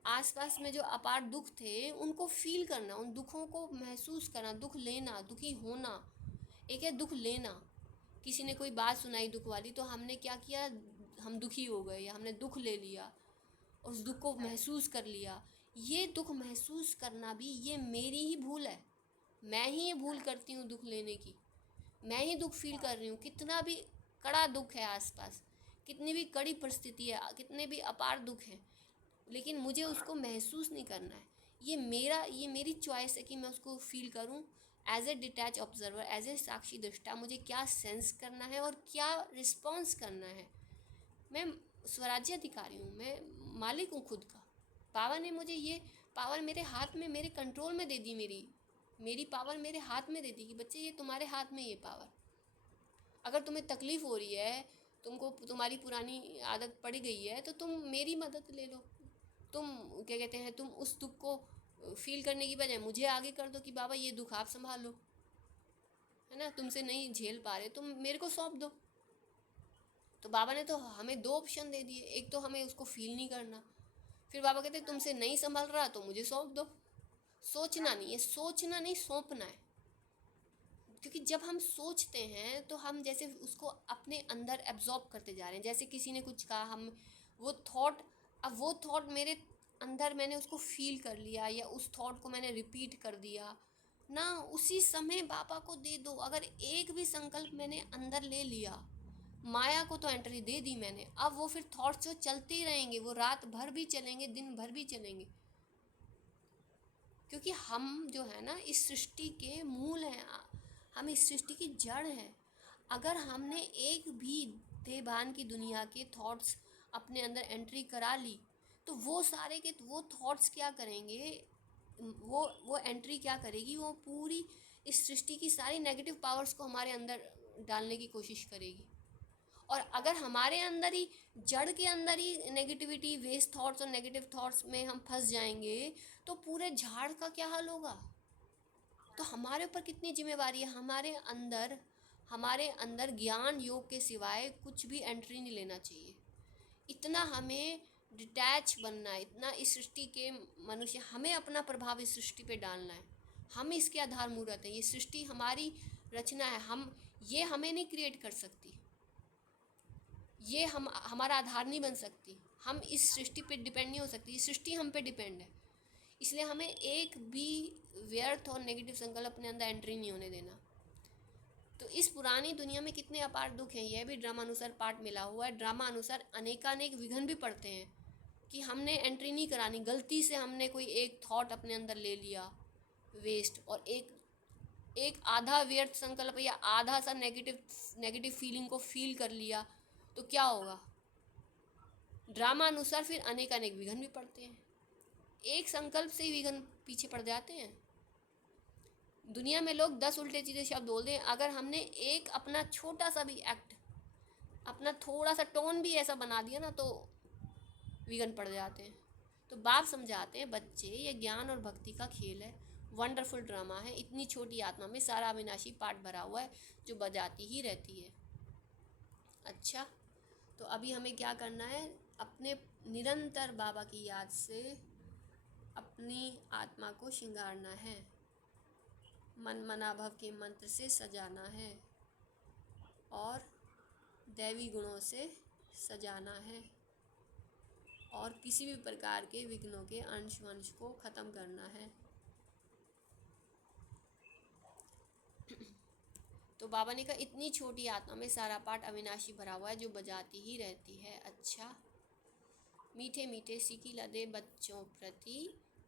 आसपास में जो अपार दुख थे उनको फील करना, उन दुखों को महसूस करना, दुख लेना, दुखी होना। एक है दुख लेना, किसी ने कोई बात सुनाई दुख वाली तो हमने क्या किया, हम दुखी हो गए या हमने दुख ले लिया, उस दुख को महसूस कर लिया। ये दुख महसूस करना भी ये मेरी ही भूल है, मैं ही ये भूल करती हूँ दुख लेने की, मैं ही दुख फील कर रही हूँ। कितना भी कड़ा दुख है आसपास, कितनी भी कड़ी परिस्थिति है, कितने भी अपार दुख हैं, लेकिन मुझे उसको महसूस नहीं करना है। ये मेरी चॉइस है कि मैं उसको फील करूं as a detach observer, as a साक्षी दृष्टा। मुझे क्या सेंस करना है और क्या रिस्पॉन्स करना है। मैं स्वराज्य अधिकारी हूँ, मैं मालिक हूँ खुद का। पावर ने मुझे ये पावर मेरे हाथ में, मेरे कंट्रोल में दे दी। मेरी पावर मेरे हाथ में दे दी कि बच्चे ये तुम्हारे हाथ में ये पावर। अगर तुम्हें तकलीफ़ हो रही है, तुमको तुम्हारी पुरानी आदत पड़ गई है, तो तुम मेरी मदद ले लो। तुम क्या कहते हैं, तुम उस दुख को फील करने की बजाय मुझे आगे कर दो कि बाबा ये दुख आप संभालो, है ना, तुमसे नहीं झेल पा रहे, तुम मेरे को सौंप दो। तो बाबा ने तो हमें दो ऑप्शन दे दिए, एक तो हमें उसको फील नहीं करना, फिर बाबा कहते तुमसे नहीं संभल रहा तो मुझे सौंप दो। सोचना नहीं है, सोचना नहीं, सौंपना है। क्योंकि जब हम सोचते हैं तो हम जैसे उसको अपने अंदर एब्जॉर्ब करते जा रहे हैं। जैसे किसी ने कुछ कहा, हम वो थॉट, अब वो थॉट मेरे अंदर, मैंने उसको फील कर लिया या उस थॉट को मैंने रिपीट कर दिया ना, उसी समय बाबा को दे दो। अगर एक भी संकल्प मैंने अंदर ले लिया माया को तो एंट्री दे दी मैंने, अब वो फिर थॉट्स जो चलते ही रहेंगे, वो रात भर भी चलेंगे, दिन भर भी चलेंगे, क्योंकि हम जो है ना इस सृष्टि के मूल हैं, हम इस सृष्टि की जड़ हैं। अगर हमने एक भी देवान की दुनिया के थॉट्स अपने अंदर एंट्री करा ली, तो वो सारे के वो थॉट्स क्या करेंगे, वो एंट्री क्या करेगी, वो पूरी इस सृष्टि की सारी नेगेटिव पावर्स को हमारे अंदर डालने की कोशिश करेगी। और अगर हमारे अंदर ही, जड़ के अंदर ही नेगेटिविटी, वेस्ट थॉट्स और नेगेटिव थॉट्स में हम फंस जाएंगे, तो पूरे झाड़ का क्या हाल होगा। तो हमारे ऊपर कितनी जिम्मेवारी है, हमारे अंदर ज्ञान योग के सिवाय कुछ भी एंट्री नहीं लेना चाहिए। इतना हमें डिटैच बनना है, इतना इस सृष्टि के मनुष्य, हमें अपना प्रभाव इस सृष्टि पे डालना है। हम इसके आधार मूर्त हैं, ये सृष्टि हमारी रचना है, ये हमें नहीं क्रिएट कर सकती, ये हमारा आधार नहीं बन सकती, हम इस सृष्टि पे डिपेंड नहीं हो सकती, ये सृष्टि हम पे डिपेंड है। इसलिए हमें एक भी व्यर्थ और नेगेटिव संकल्प अपने अंदर एंट्री नहीं होने देना। तो इस पुरानी दुनिया में कितने अपार दुख हैं, यह भी ड्रामा अनुसार पाठ मिला हुआ है। ड्रामा अनुसार अनेकानेक विघ्न भी पड़ते हैं कि हमने एंट्री नहीं करानी, गलती से हमने कोई एक थॉट अपने अंदर ले लिया वेस्ट, और एक आधा व्यर्थ संकल्प या आधा सा नेगेटिव फीलिंग को फील कर लिया, तो क्या होगा। ड्रामा अनुसार फिर अनेकानेक विघ्न भी पड़ते हैं, एक संकल्प से ही विघ्न पीछे पड़ जाते हैं। दुनिया में लोग 10 उल्टे सीधे शब्द बोल दें, अगर हमने एक अपना छोटा सा भी एक्ट, अपना थोड़ा सा टोन भी ऐसा बना दिया ना, तो विघ्न पड़ जाते हैं। तो बाप समझाते हैं, बच्चे ये ज्ञान और भक्ति का खेल है, वंडरफुल ड्रामा है, इतनी छोटी आत्मा में सारा अविनाशी पाठ भरा हुआ है जो बजाती ही रहती है। अच्छा, तो अभी हमें क्या करना है, अपने निरंतर बाबा की याद से अपनी आत्मा को श्रृंगारना है, मन मनाभव के मंत्र से सजाना है और दैवी गुणों से सजाना है, और किसी भी प्रकार के विघ्नों के अंश वंश को ख़त्म करना है। तो बाबा ने कहा, इतनी छोटी आत्मा में सारा पाठ अविनाशी भरा हुआ है जो बजाती ही रहती है। अच्छा, मीठे मीठे सिकी लदे बच्चों प्रति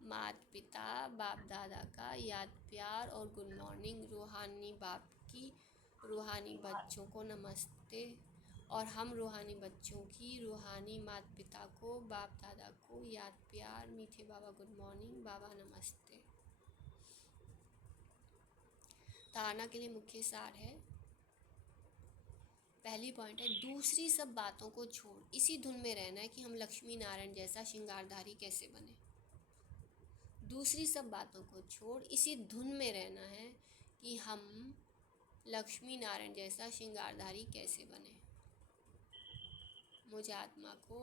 माता पिता बाप दादा का याद प्यार और गुड मॉर्निंग। रूहानी बाप की रूहानी बच्चों को नमस्ते, और हम रूहानी बच्चों की रूहानी माता पिता को बाप दादा को याद प्यार। मीठे बाबा गुड मॉर्निंग, बाबा नमस्ते। धारणा के लिए मुख्य सार है, पहली पॉइंट है, दूसरी सब बातों को छोड़ इसी धुन में रहना है कि हम लक्ष्मी नारायण जैसा श्रृंगारधारी कैसे बने। दूसरी सब बातों को छोड़ इसी धुन में रहना है कि हम लक्ष्मी नारायण जैसा श्रृंगारधारी कैसे बने। मुझे आत्मा को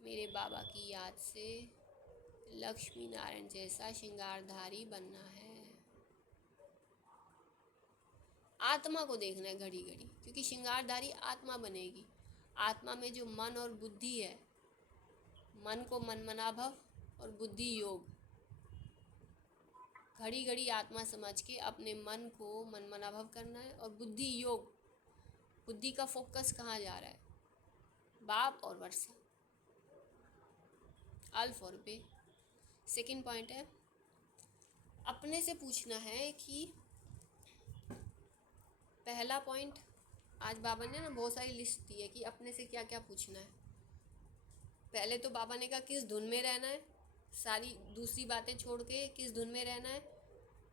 मेरे बाबा की याद से लक्ष्मी नारायण जैसा श्रृंगारधारी बनना है। आत्मा को देखना है घड़ी घड़ी, क्योंकि श्रृंगारधारी आत्मा बनेगी। आत्मा में जो मन और बुद्धि है, मन को मन मनाभव और बुद्धि योग, घड़ी घड़ी आत्मा समझ के अपने मन को मन मनाभव करना है, और बुद्धि योग, बुद्धि का फोकस कहाँ जा रहा है, बाप और वर्षा, अल्फ और बे। सेकंड पॉइंट है, अपने से पूछना है कि पहला पॉइंट, आज बाबा ने ना बहुत सारी लिस्ट दी है कि अपने से क्या क्या पूछना है। पहले तो बाबा ने कहा किस धुन में रहना है, सारी दूसरी बातें छोड़ के किस धुन में रहना है,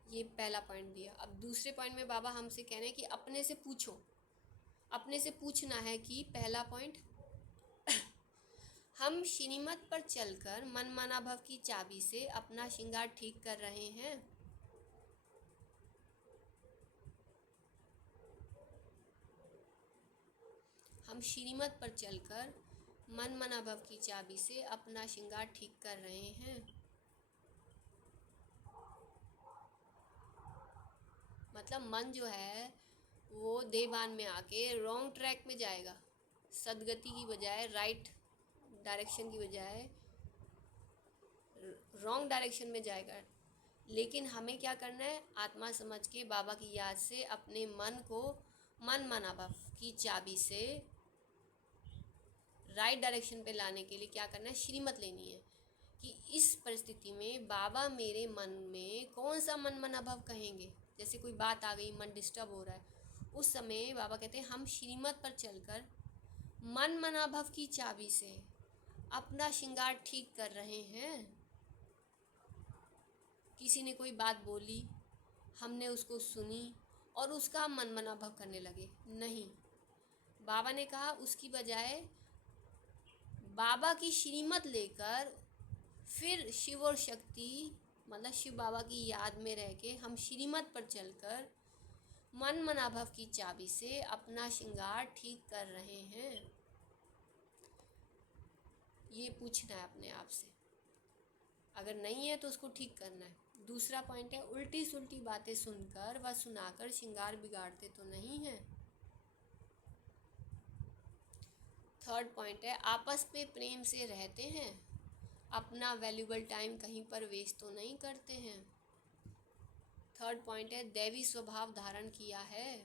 ये पहला पॉइंट दिया। अब दूसरे पॉइंट में बाबा हमसे कह रहे हैं कि अपने से पूछो, अपने से पूछना है कि पहला पॉइंट, हम श्रीमत पर चलकर मन मनाभव की चाबी से अपना श्रृंगार ठीक कर रहे हैं। हम श्रीमत पर चलकर मन मनाभव की चाबी से अपना श्रृंगार ठीक कर रहे हैं। मतलब मन जो है वो देवान में आके रॉन्ग ट्रैक में जाएगा, सदगति की बजाय, राइट डायरेक्शन की बजाय रॉन्ग डायरेक्शन में जाएगा। लेकिन हमें क्या करना है, आत्मा समझ के बाबा की याद से अपने मन को मन मनाभव की चाबी से राइट डायरेक्शन पे लाने के लिए क्या करना है, श्रीमत लेनी है कि इस परिस्थिति में बाबा मेरे मन में कौन सा मन मनाभव कहेंगे। जैसे कोई बात आ गई, मन डिस्टर्ब हो रहा है, उस समय बाबा कहते हैं हम श्रीमत पर चलकर मन मनाभव की चाबी से अपना श्रृंगार ठीक कर रहे हैं। किसी ने कोई बात बोली, हमने उसको सुनी और उसका मन मनाभव करने लगे, नहीं, बाबा ने कहा उसकी बजाय बाबा की श्रीमत लेकर फिर शिव और शक्ति मतलब शिव बाबा की याद में रह के हम श्रीमत पर चलकर मन मनाभव की चाबी से अपना श्रृंगार ठीक कर रहे हैं। ये पूछना है अपने आप से, अगर नहीं है तो उसको ठीक करना है। दूसरा पॉइंट है, उल्टी सुल्टी बातें सुनकर व सुनाकर श्रृंगार बिगाड़ते तो नहीं हैं। थर्ड पॉइंट है, आपस में प्रेम से रहते हैं, अपना वैल्यूबल टाइम कहीं पर वेस्ट तो नहीं करते हैं। थर्ड पॉइंट है, दैवी स्वभाव धारण किया है।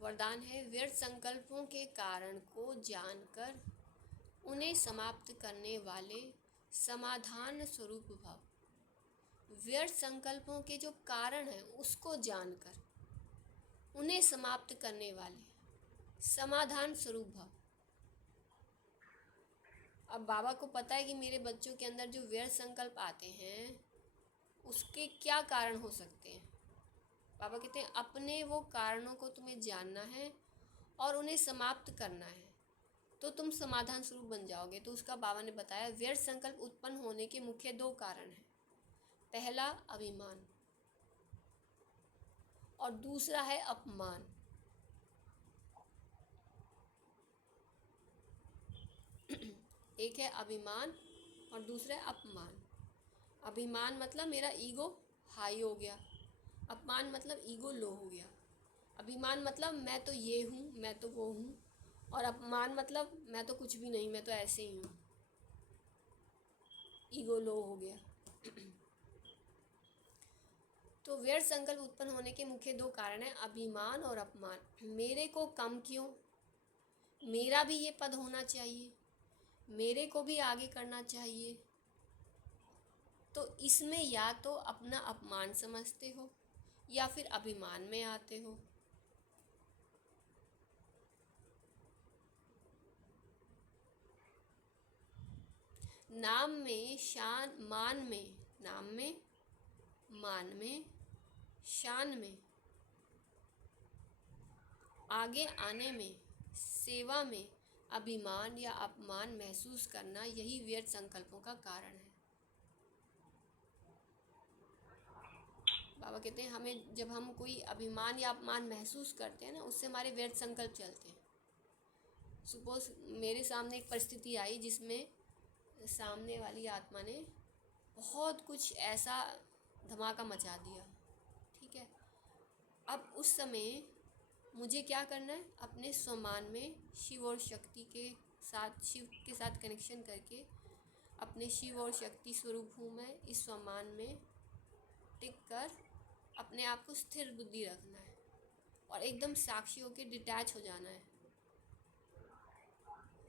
वरदान है, व्यर्थ संकल्पों के कारण को जानकर उन्हें समाप्त करने वाले समाधान स्वरूप भव। व्यर्थ संकल्पों के जो कारण हैं उसको जानकर उन्हें समाप्त करने वाले समाधान स्वरूप भव। अब बाबा को पता है कि मेरे बच्चों के अंदर जो व्यर्थ संकल्प आते हैं उसके क्या कारण हो सकते हैं। बाबा कहते हैं अपने वो कारणों को तुम्हें जानना है और उन्हें समाप्त करना है, तो तुम समाधान स्वरूप बन जाओगे। तो उसका बाबा ने बताया व्यर्थ संकल्प उत्पन्न होने के मुख्य दो कारण हैं। पहला अभिमान और दूसरा है अपमान। एक है अभिमान और दूसरा है अपमान। अभिमान मतलब मेरा ईगो हाई हो गया, अपमान मतलब ईगो लो हो गया। अभिमान मतलब मैं तो ये हूँ, मैं तो वो हूँ, और अपमान मतलब मैं तो कुछ भी नहीं, मैं तो ऐसे ही हूँ, ईगो लो हो गया। तो व्यर्थ संकल्प उत्पन्न होने के मुख्य दो कारण हैं, अभिमान और अपमान। मेरे को कम क्यों, मेरा भी ये पद होना चाहिए, मेरे को भी आगे करना चाहिए। तो इसमें या तो अपना अपमान समझते हो या फिर अभिमान में आते हो। नाम में शान मान में, नाम में मान में शान में, आगे आने में, सेवा में अभिमान या अपमान महसूस करना, यही व्यर्थ संकल्पों का कारण है। बाबा कहते हैं हमें जब हम कोई अभिमान या अपमान महसूस करते हैं ना, उससे हमारे व्यर्थ संकल्प चलते हैं। सपोज मेरे सामने एक परिस्थिति आई जिसमें सामने वाली आत्मा ने बहुत कुछ ऐसा धमाका मचा दिया, ठीक है। अब उस समय मुझे क्या करना है, अपने स्वमान में शिव और शक्ति के साथ, शिव के साथ कनेक्शन करके अपने शिव और शक्ति स्वरूप हूँ मैं, इस स्वमान में टिक कर अपने आप को स्थिर बुद्धि रखना है और एकदम साक्षी होकर डिटैच हो जाना है।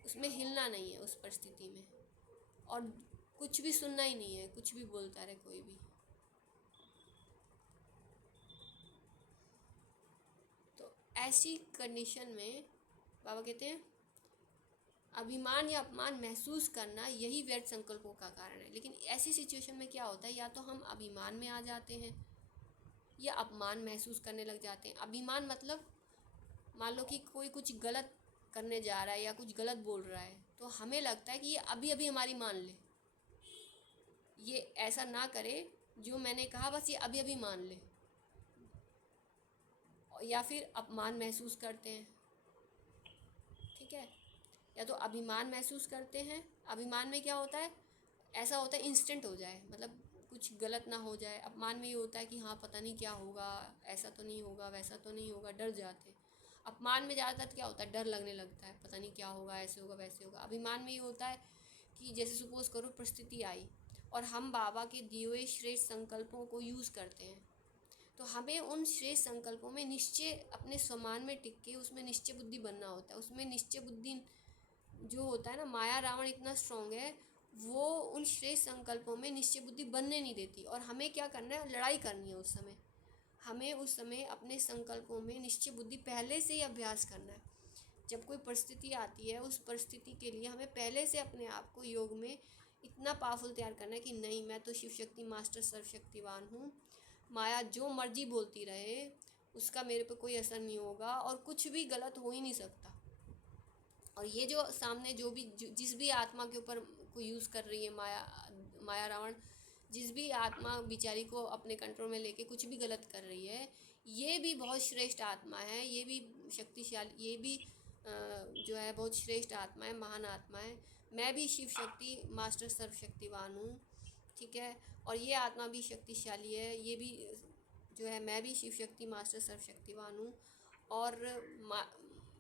उसमें हिलना नहीं है उस परिस्थिति में, और कुछ भी सुनना ही नहीं है, कुछ भी बोलता रहे कोई भी। तो ऐसी कंडीशन में बाबा कहते हैं अभिमान या अपमान महसूस करना, यही व्यर्थ संकल्पों का कारण है। लेकिन ऐसी सिचुएशन में क्या होता है, या तो हम अभिमान में आ जाते हैं या अपमान महसूस करने लग जाते हैं। अभिमान मतलब मान लो कि कोई कुछ गलत करने जा रहा है या कुछ गलत बोल रहा है, तो हमें लगता है कि ये अभी अभी हमारी मान ले, ये ऐसा ना करे जो मैंने कहा, बस ये अभी अभी मान ले। या फिर अपमान महसूस करते हैं, ठीक है। या तो अभिमान महसूस करते हैं, अभिमान में क्या होता है, ऐसा होता है इंस्टेंट हो जाए, मतलब कुछ गलत ना हो जाए। अपमान में ये होता है कि हाँ पता नहीं क्या होगा, ऐसा तो नहीं होगा, वैसा तो नहीं होगा, डर जाते हैं। अपमान में ज़्यादातर क्या होता है, डर लगने लगता है, पता नहीं क्या होगा, ऐसे होगा वैसे होगा। अभिमान में ये होता है कि जैसे सपोज़ करो परिस्थिति आई और हम बाबा के दिए हुए श्रेष्ठ संकल्पों को यूज़ करते हैं, तो हमें उन श्रेष्ठ संकल्पों में निश्चय अपने स्वमान में टिक के उसमें निश्चय बुद्धि बनना होता है। उसमें निश्चय बुद्धि जो होता है ना, माया रावण इतना स्ट्रांग है, वो उन श्रेष्ठ संकल्पों में निश्चय बुद्धि बनने नहीं देती। और हमें क्या करना है, लड़ाई करनी है उस समय। हमें उस समय अपने संकल्पों में निश्चय बुद्धि पहले से ही अभ्यास करना है। जब कोई परिस्थिति आती है, उस परिस्थिति के लिए हमें पहले से अपने आप को योग में इतना पावरफुल तैयार करना है कि नहीं, मैं तो शिव शक्ति मास्टर सर्वशक्तिवान हूँ, माया जो मर्जी बोलती रहे उसका मेरे पे कोई असर नहीं होगा और कुछ भी गलत हो ही नहीं सकता। और ये जो सामने जिस भी आत्मा के ऊपर को यूज़ कर रही है माया रावण, जिस भी आत्मा बिचारी को अपने कंट्रोल में लेके कुछ भी गलत कर रही है, ये भी बहुत श्रेष्ठ आत्मा है, ये भी शक्तिशाली, ये भी जो है बहुत श्रेष्ठ आत्मा है, महान आत्मा है। मैं भी शिव शक्ति मास्टर सर्वशक्तिवान हूँ, ठीक है। और ये आत्मा भी शक्तिशाली है, ये भी जो है, मैं भी शिव शक्ति मास्टर सर्वशक्तिवान हूँ। और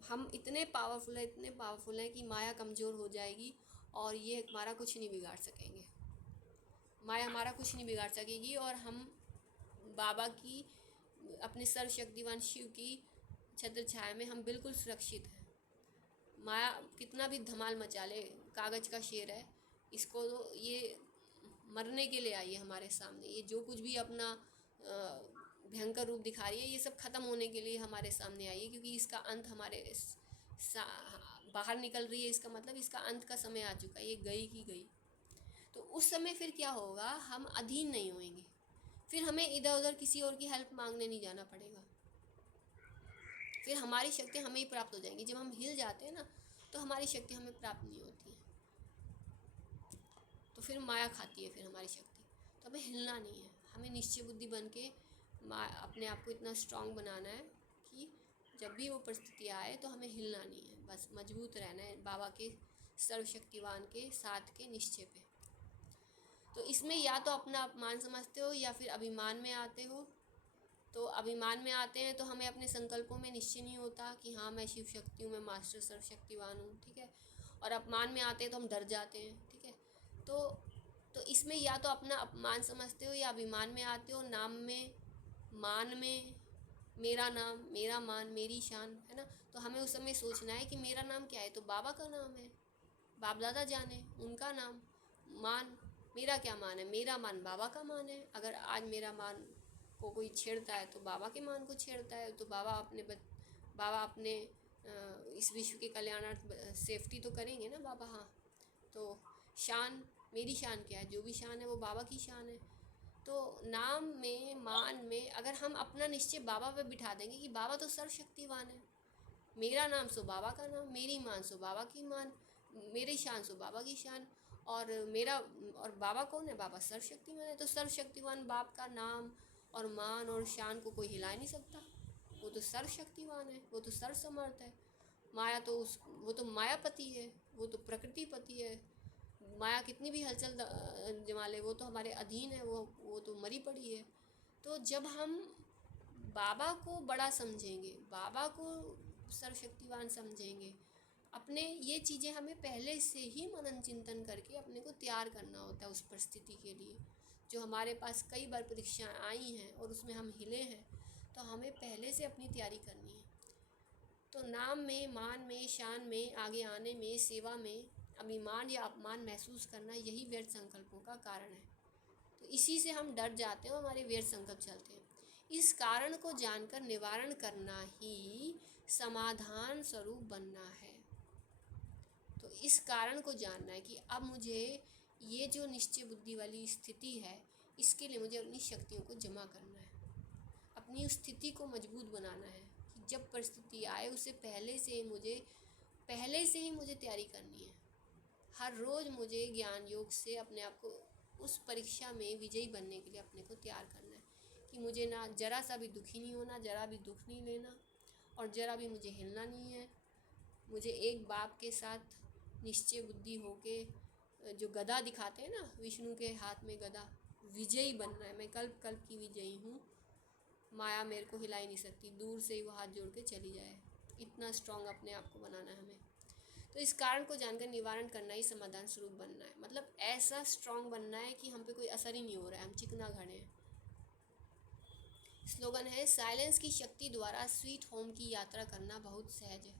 हम इतने पावरफुल हैं कि माया कमज़ोर हो जाएगी और ये हमारा कुछ नहीं बिगाड़ सकेंगे, माया हमारा कुछ नहीं बिगाड़ सकेगी। और हम बाबा की, अपने सर्वशक्तिवान शिव की छत्र छाया में हम बिल्कुल सुरक्षित हैं। माया कितना भी धमाल मचा ले, कागज़ का शेर है, इसको तो ये मरने के लिए आई है हमारे सामने। ये जो कुछ भी अपना भयंकर रूप दिखा रही है, ये सब ख़त्म होने के लिए हमारे सामने आई है, क्योंकि इसका अंत हमारे बाहर निकल रही है। इसका मतलब इसका अंत का समय आ चुका है, ये गई ही गई। तो उस समय फिर क्या होगा, हम अधीन नहीं होंगे, फिर हमें इधर उधर किसी और की हेल्प मांगने नहीं जाना पड़ेगा, फिर हमारी शक्ति हमें ही प्राप्त हो जाएंगी। जब हम हिल जाते हैं ना, तो हमारी शक्ति हमें प्राप्त नहीं होती है, तो फिर माया खाती है फिर हमारी शक्ति। तो हमें हिलना नहीं है, हमें निश्चय बुद्धि बन के अपने आप को इतना स्ट्रांग बनाना है कि जब भी वो परिस्थिति आए तो हमें हिलना नहीं है, बस मजबूत रहना है बाबा के सर्वशक्तिवान के साथ के निश्चय पे। तो इसमें या तो अपना अपमान समझते हो या फिर अभिमान में आते हो। तो अभिमान में आते हैं तो हमें अपने संकल्पों में निश्चय नहीं होता कि हाँ मैं शिव शक्ति हूँ, मैं मास्टर सर्वशक्तिवान हूँ, ठीक है। और अपमान में आते हैं तो हम डर जाते हैं, ठीक है। तो इसमें या तो अपना अपमान समझते हो या अभिमान में आते हो। नाम में, मान में, मेरा नाम, मेरा मान, मेरी शान, है ना। तो हमें उस समय सोचना है कि मेरा नाम क्या है, तो बाबा का नाम है, बाप दादा जाने उनका नाम। मान, मेरा क्या मान है, मेरा मान बाबा का मान है। अगर आज मेरा मान को कोई छेड़ता है तो बाबा के मान को छेड़ता है, तो बाबा अपने इस विश्व के कल्याणार्थ सेफ्टी तो करेंगे ना बाबा। हाँ, तो शान, मेरी शान क्या है, जो भी शान है वो बाबा की शान है। तो नाम में, मान में अगर हम अपना निश्चय बाबा पे बिठा देंगे कि बाबा तो सर्वशक्तिवान है, मेरा नाम सो बाबा का नाम, मेरी मान सो बाबा की मान, मेरी शान सो बाबा की शान। और बाबा कौन है, बाबा सर्वशक्तिवान है। तो सर्वशक्तिवान बाप का नाम और मान और शान को कोई हिला नहीं सकता, वो तो सर्वशक्तिवान है, वो तो सर्वसमर्थ है। माया तो वो तो मायापति है, वो तो प्रकृतिपति है। माया कितनी भी हलचल जमा ले, वो तो हमारे अधीन है, वो तो मरी पड़ी है। तो जब हम बाबा को बड़ा समझेंगे, बाबा को सर्वशक्तिवान समझेंगे, अपने ये चीज़ें हमें पहले से ही मनन चिंतन करके अपने को तैयार करना होता है उस परिस्थिति के लिए। जो हमारे पास कई बार परीक्षाएं आई हैं और उसमें हम हिले हैं, तो हमें पहले से अपनी तैयारी करनी है। तो नाम में, मान में, शान में, आगे आने में, सेवा में अभिमान या अपमान महसूस करना, यही व्यर्थ संकल्पों का कारण है। तो इसी से हम डर जाते हैं और हमारे व्यर्थ संकल्प चलते हैं। इस कारण को जानकर निवारण करना ही समाधान स्वरूप बनना है। तो इस कारण को जानना है कि अब मुझे ये जो निश्चय बुद्धि वाली स्थिति है, इसके लिए मुझे अपनी शक्तियों को जमा करना है, अपनी स्थिति को मजबूत बनाना है कि जब परिस्थिति आए उससे पहले से ही मुझे तैयारी करनी है। हर रोज़ मुझे ज्ञान योग से अपने आप को उस परीक्षा में विजयी बनने के लिए अपने को तैयार करना है कि मुझे ना ज़रा सा भी दुखी नहीं होना, ज़रा भी दुख नहीं लेना और ज़रा भी मुझे हिलना नहीं है। मुझे एक बाप के साथ निश्चय बुद्धि होके, जो गदा दिखाते हैं ना, विष्णु के हाथ में गदा, विजयी बनना है। मैं कल्प कल्प की विजयी हूँ, माया मेरे को हिला ही नहीं सकती, दूर से ही वो हाथ जोड़ के चली जाए। इतना स्ट्रांग अपने आप को बनाना है हमें। तो इस कारण को जानकर निवारण करना ही समाधान स्वरूप बनना है। मतलब ऐसा स्ट्रांग बनना है कि हम पे कोई असर ही नहीं हो रहा है, हम चिकना खड़े हैं। स्लोगन है, साइलेंस की शक्ति द्वारा स्वीट होम की यात्रा करना बहुत सहज है।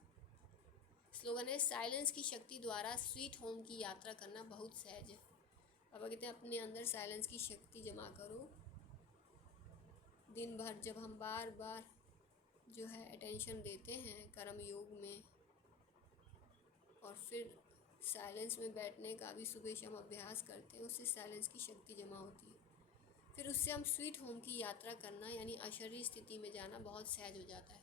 स्लोगन है, साइलेंस की शक्ति द्वारा स्वीट होम की यात्रा करना बहुत सहज है। बाबा कहते हैं अपने अंदर साइलेंस की शक्ति जमा करो। दिन भर जब हम बार बार जो है अटेंशन देते हैं कर्म योग में, और फिर साइलेंस में बैठने का भी सुबह शाम अभ्यास करते हैं, उससे साइलेंस की शक्ति जमा होती है। फिर उससे हम स्वीट होम की यात्रा करना यानी अशरीरी स्थिति में जाना बहुत सहज हो जाता है।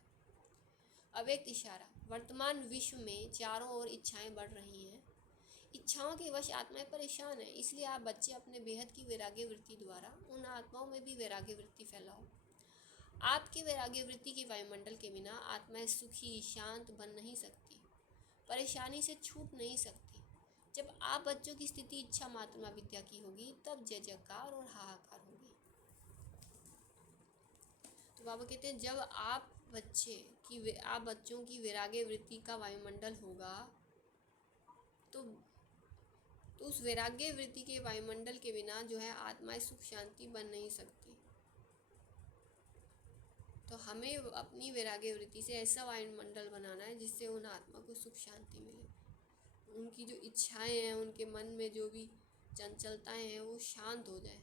अव्यक्त इशारा, वर्तमान विश्व में चारों ओर इच्छाएं बढ़ रही हैं। इच्छाओं के वश आत्माएं परेशान हैं, इसलिए आप बच्चे अपने बेहद की वैराग्य वृत्ति द्वारा उन आत्माओं में भी वैराग्य वृत्ति फैलाओ। आपके वैराग्य वृत्ति के वायुमंडल के बिना आत्माएं सुखी शांत बन नहीं सकती, परेशानी से छूट नहीं सकती। जब आप बच्चों की स्थिति इच्छा मात्रमा विद्या की होगी, तब जय जयकार और हाहाकार होगी। तो बाबा कहते हैं जब आप बच्चों की वैराग्य वृत्ति का वायुमंडल होगा, तो उस वैराग्य वृत्ति के वायुमंडल के बिना जो है आत्माएं सुख शांति बन नहीं सकती। तो हमें अपनी वैराग्य वृत्ति से ऐसा वायुमंडल बनाना है जिससे उन आत्मा को सुख शांति मिले, उनकी जो इच्छाएं हैं, उनके मन में जो भी चंचलताएं हैं वो शांत हो जाए,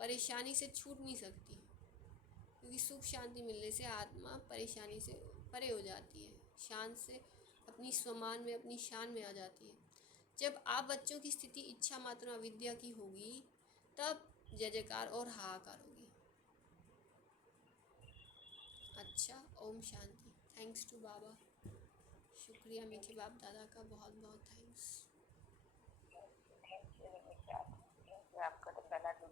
परेशानी से छूट नहीं सकती, क्योंकि सुख शांति मिलने से आत्मा परेशानी से परे हो जाती है, शांत से अपनी स्वमान में अपनी शान में आ जाती है। जब आप बच्चों की स्थिति इच्छा मात्र अविद्या की होगी, तब जय जयकार और हाहाकार होगी। अच्छा, ओम शांति। थैंक्स टू बाबा, शुक्रिया मीठे बाप दादा का, बहुत बहुत थैंक्स। थैंक यू आपका तो पहला